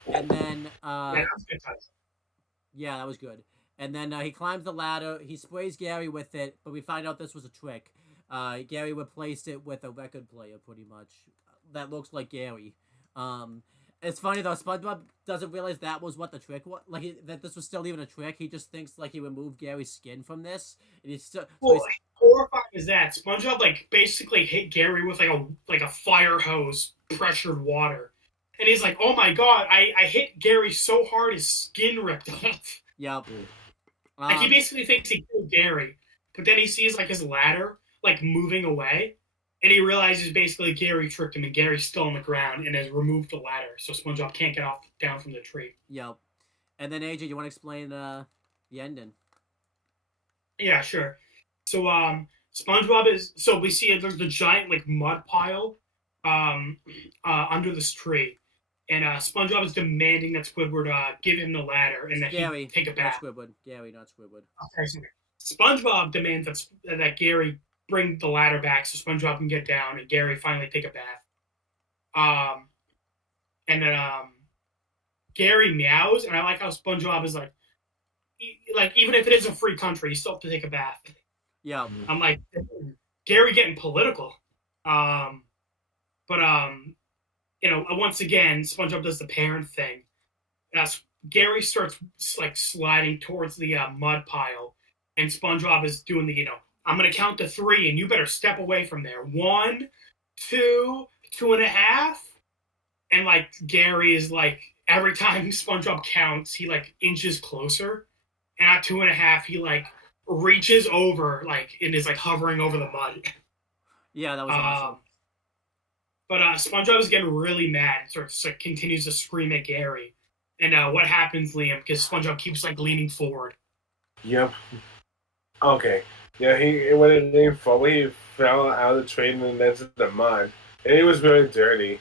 then that was good touch. Yeah, that was good. And then he climbs the ladder. He sprays Gary with it, but we find out this was a trick. Gary replaced it with a record player, pretty much. That looks like Gary. It's funny though. SpongeBob doesn't realize that was what the trick was. That this was still even a trick. He just thinks he removed Gary's skin from this, and he's still. Well, horrifying is that SpongeBob basically hit Gary with a fire hose, pressured water, and he's like, "Oh my god! I hit Gary so hard his skin ripped off." Yep. Like he basically thinks he killed Gary, but then he sees like his ladder like moving away, and he realizes basically Gary tricked him, and Gary's still on the ground and has removed the ladder, so SpongeBob can't get off down from the tree. Yep. And then AJ, you want to explain the ending? Yeah, sure. So SpongeBob is so we see there's the giant like mud pile under this tree. And SpongeBob is demanding that Squidward give him the ladder and that Gary, he take a bath. not Squidward. Gary, not Squidward. Okay, so SpongeBob demands that Gary bring the ladder back so SpongeBob can get down and Gary finally take a bath. And then Gary meows, and I like how SpongeBob is like even if it is a free country, you still have to take a bath. Yeah. I'm like, Gary getting political. But once again, SpongeBob does the parent thing. Gary starts like sliding towards the mud pile, and SpongeBob is doing the I'm gonna count to 3, and you better step away from there. 1, 2, 2.5, and like Gary is like every time SpongeBob counts, he like inches closer, and at 2.5, he like reaches over like and is like hovering over the mud. Yeah, that was awesome. But SpongeBob is getting really mad and sort of continues to scream at Gary. And what happens, Liam? Because SpongeBob keeps like leaning forward. Yep. Okay. Yeah, when he leaned forward, he fell out of the train and into the mud, and he was very dirty.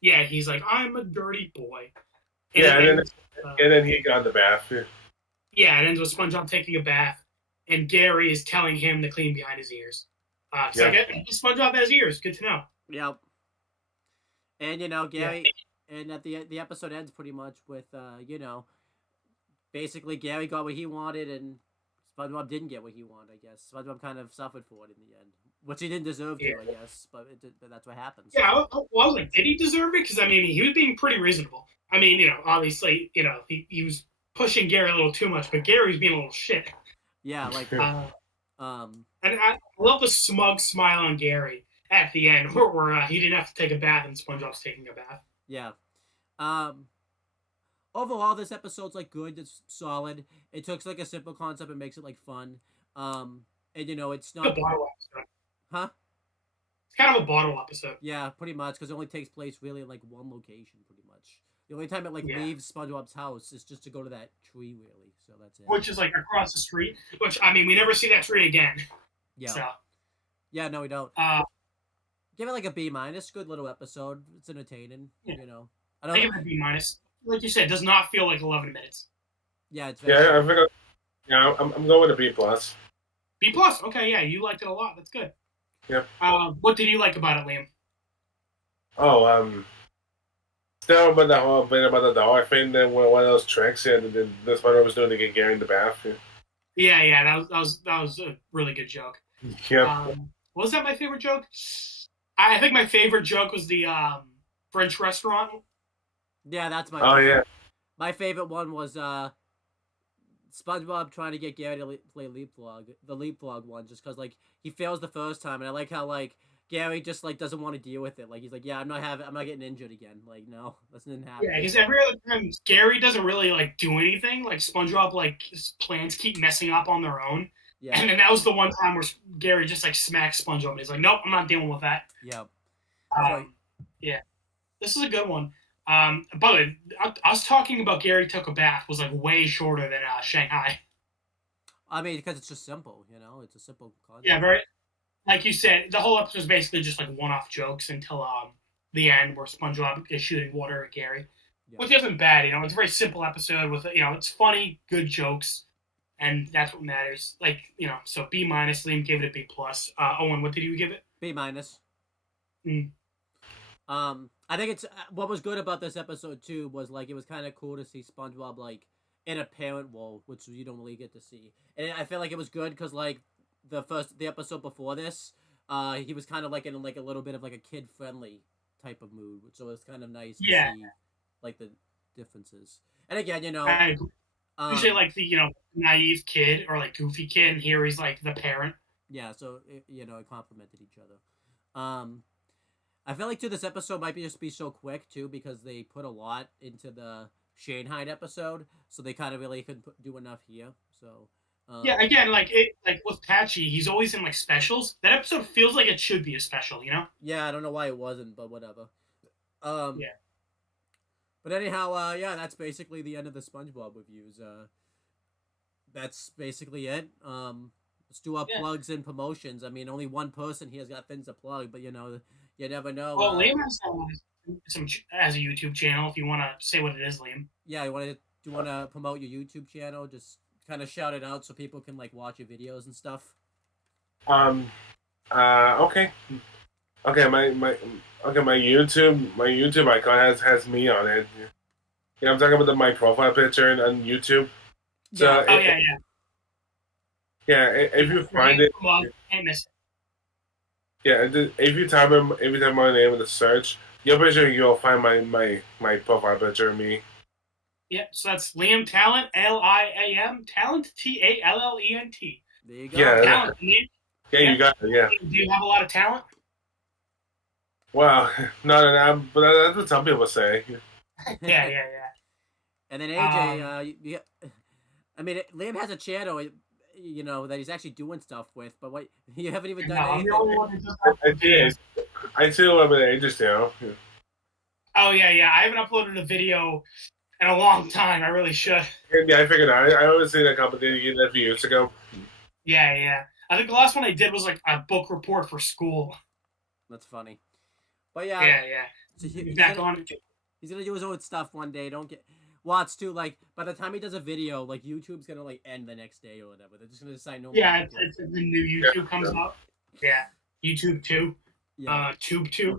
Yeah, he's like, I'm a dirty boy. And then he got the bath. Yeah, it ends with SpongeBob taking a bath, and Gary is telling him to clean behind his ears. So I guess SpongeBob has ears. Good to know. Yep. And Gary, and at the episode ends pretty much with basically Gary got what he wanted, and SpongeBob didn't get what he wanted. I guess SpongeBob kind of suffered for it in the end, which he didn't deserve to. I guess, but that's what happens. Yeah, I was like, did he deserve it? Because I mean, he was being pretty reasonable. I mean, obviously, he was pushing Gary a little too much, but Gary was being a little shit. Yeah, like and I love the smug smile on Gary at the end, where he didn't have to take a bath and SpongeBob's taking a bath. Yeah. Overall, this episode's like good. It's solid. It takes like a simple concept and makes it like fun. And it's not. A bottle episode. Huh? It's kind of a bottle episode. Yeah, pretty much, because it only takes place really in like one location, pretty much. The only time it leaves SpongeBob's house is just to go to that tree, really. So that's it. Which is like across the street. Which I mean, we never see that tree again. Yeah. So. Yeah, no, we don't. Give it like a B-. Good little episode. It's entertaining. Yeah. I give it a B-. Like you said, it does not feel like 11 minutes. Yeah, it's I think. I'm going with a B+. B+. Okay, yeah, you liked it a lot. That's good. Yep. What did you like about it, Liam? Oh, still about the whole bit about the dollar thing. Then one of those tricks this one was doing to get Gary in the bath. Yeah, that was a really good joke. Yeah. Was that my favorite joke? I think my favorite joke was the French restaurant. Yeah, that's my. Oh yeah. My favorite one was SpongeBob trying to get Gary to play Leapfrog, the Leapfrog one, just because like he fails the first time, and I like how like Gary just like doesn't want to deal with it. Like he's like, yeah, I'm not getting injured again. Like no, that didn't happen. Yeah, because every other time Gary doesn't really like do anything. Like SpongeBob, like his plans keep messing up on their own. Yeah. And then that was the one time where Gary just like smacks SpongeBob. And he's like, nope, I'm not dealing with that. Yeah. Yeah. This is a good one. By the way, us talking about Gary took a bath was like way shorter than Shanghai. I mean, because it's just simple, it's a simple concept. Yeah, very. Like you said, the whole episode is basically just like one-off jokes until the end where SpongeBob is shooting water at Gary, which isn't bad. It's a very simple episode with it's funny, good jokes, and that's what matters. Like so B-. Liam gave it a B+. Owen, what did you give it? B-. I think it's what was good about this episode too was like it was kind of cool to see SpongeBob like in a parent role, which you don't really get to see, and I feel like it was good because like the episode before this, he was kind of like in like a little bit of like a kid friendly type of mood, so it was kind of nice to see like the differences. And again, usually like the naive kid or like goofy kid, and here he's like the parent. Yeah, so it complemented each other. I feel like too this episode might just be so quick too because they put a lot into the Shanghai episode, so they kind of really couldn't do enough here. So Yeah, again, like with Patchy, he's always in like specials. That episode feels like it should be a special, you know? Yeah, I don't know why it wasn't, but whatever. Um, Yeah. but anyhow, yeah, that's basically the end of the SpongeBob reviews. That's basically it. Let's do our Yeah. plugs and promotions. I mean, only one person here has got things to plug, but you know, you never know. Well, Liam has some as a YouTube channel. If you want to say what it is, Liam. Yeah, do you want to promote your YouTube channel? Just kind of shout it out so people can like watch your videos and stuff. Okay. Okay, my YouTube icon has me on it. Yeah, I'm talking about my profile picture on YouTube. So Yeah. Yeah, if you find it, can't miss it. Yeah, if you type my name in the search, you'll find my profile picture of me. Yeah, so that's Liam Talent, Liam Talent, Tallent. There you go. Yeah, Talent. Yeah, you got it. Yeah. Do you have a lot of talent? Wow, no, but that's what some people say. Yeah. And then AJ, I mean, Liam has a channel, you know, that he's actually doing stuff with, but what you haven't even done anything. I'm the only one who does that. I still love it, AJ's channel. Yeah. Oh yeah. I haven't uploaded a video in a long time. I really should. Yeah, I figured out. I always seen a couple of a few years ago. Yeah. I think the last one I did was like a book report for school. That's funny. But yeah. Yeah. So he's gonna do his own stuff one day. Don't get Watts too. Like by the time he does a video, like YouTube's gonna like end the next day or whatever. They're just gonna decide no. Yeah, it's the new YouTube comes up. Yeah, YouTube 2. Yeah. Tube 2.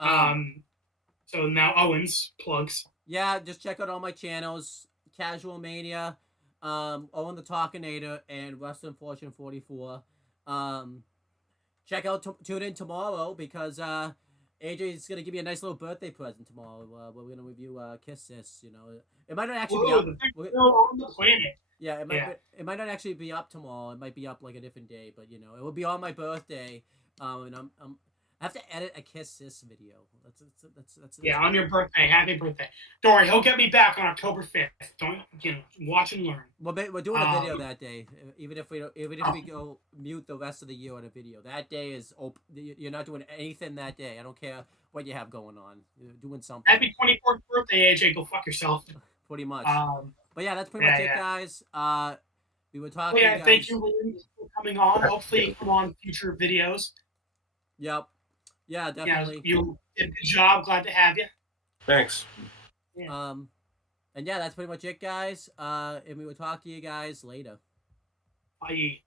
So now Owen's plugs. Yeah, just check out all my channels: Casual Mania, Owen the Talkinator, and Western Fortune 44. Check out tune in tomorrow because AJ's gonna give me a nice little birthday present tomorrow. We're gonna review Kiss Sis. You know, it might not actually be up. On the planet. Yeah, it might not actually be up tomorrow. It might be up like a different day, but you know, it will be on my birthday. And I have to edit a Kiss Sis video. That's on your birthday. Happy birthday! Don't worry, he'll get me back on October 5th. Don't watch and learn. Well, we're doing a video that day. Even if we go mute the rest of the year on a video, that day is open. You're not doing anything that day. I don't care what you have going on. You're doing something. Happy 24th birthday, AJ. Go fuck yourself. Pretty much. But yeah, that's pretty much it, guys. We were talking. Well, thank you, Liam, for coming on. Hopefully, you come on future videos. Yep. Yeah, definitely. Yeah, you did a good job. Glad to have you. Thanks. Yeah. And yeah, that's pretty much it, guys. And we will talk to you guys later. Bye.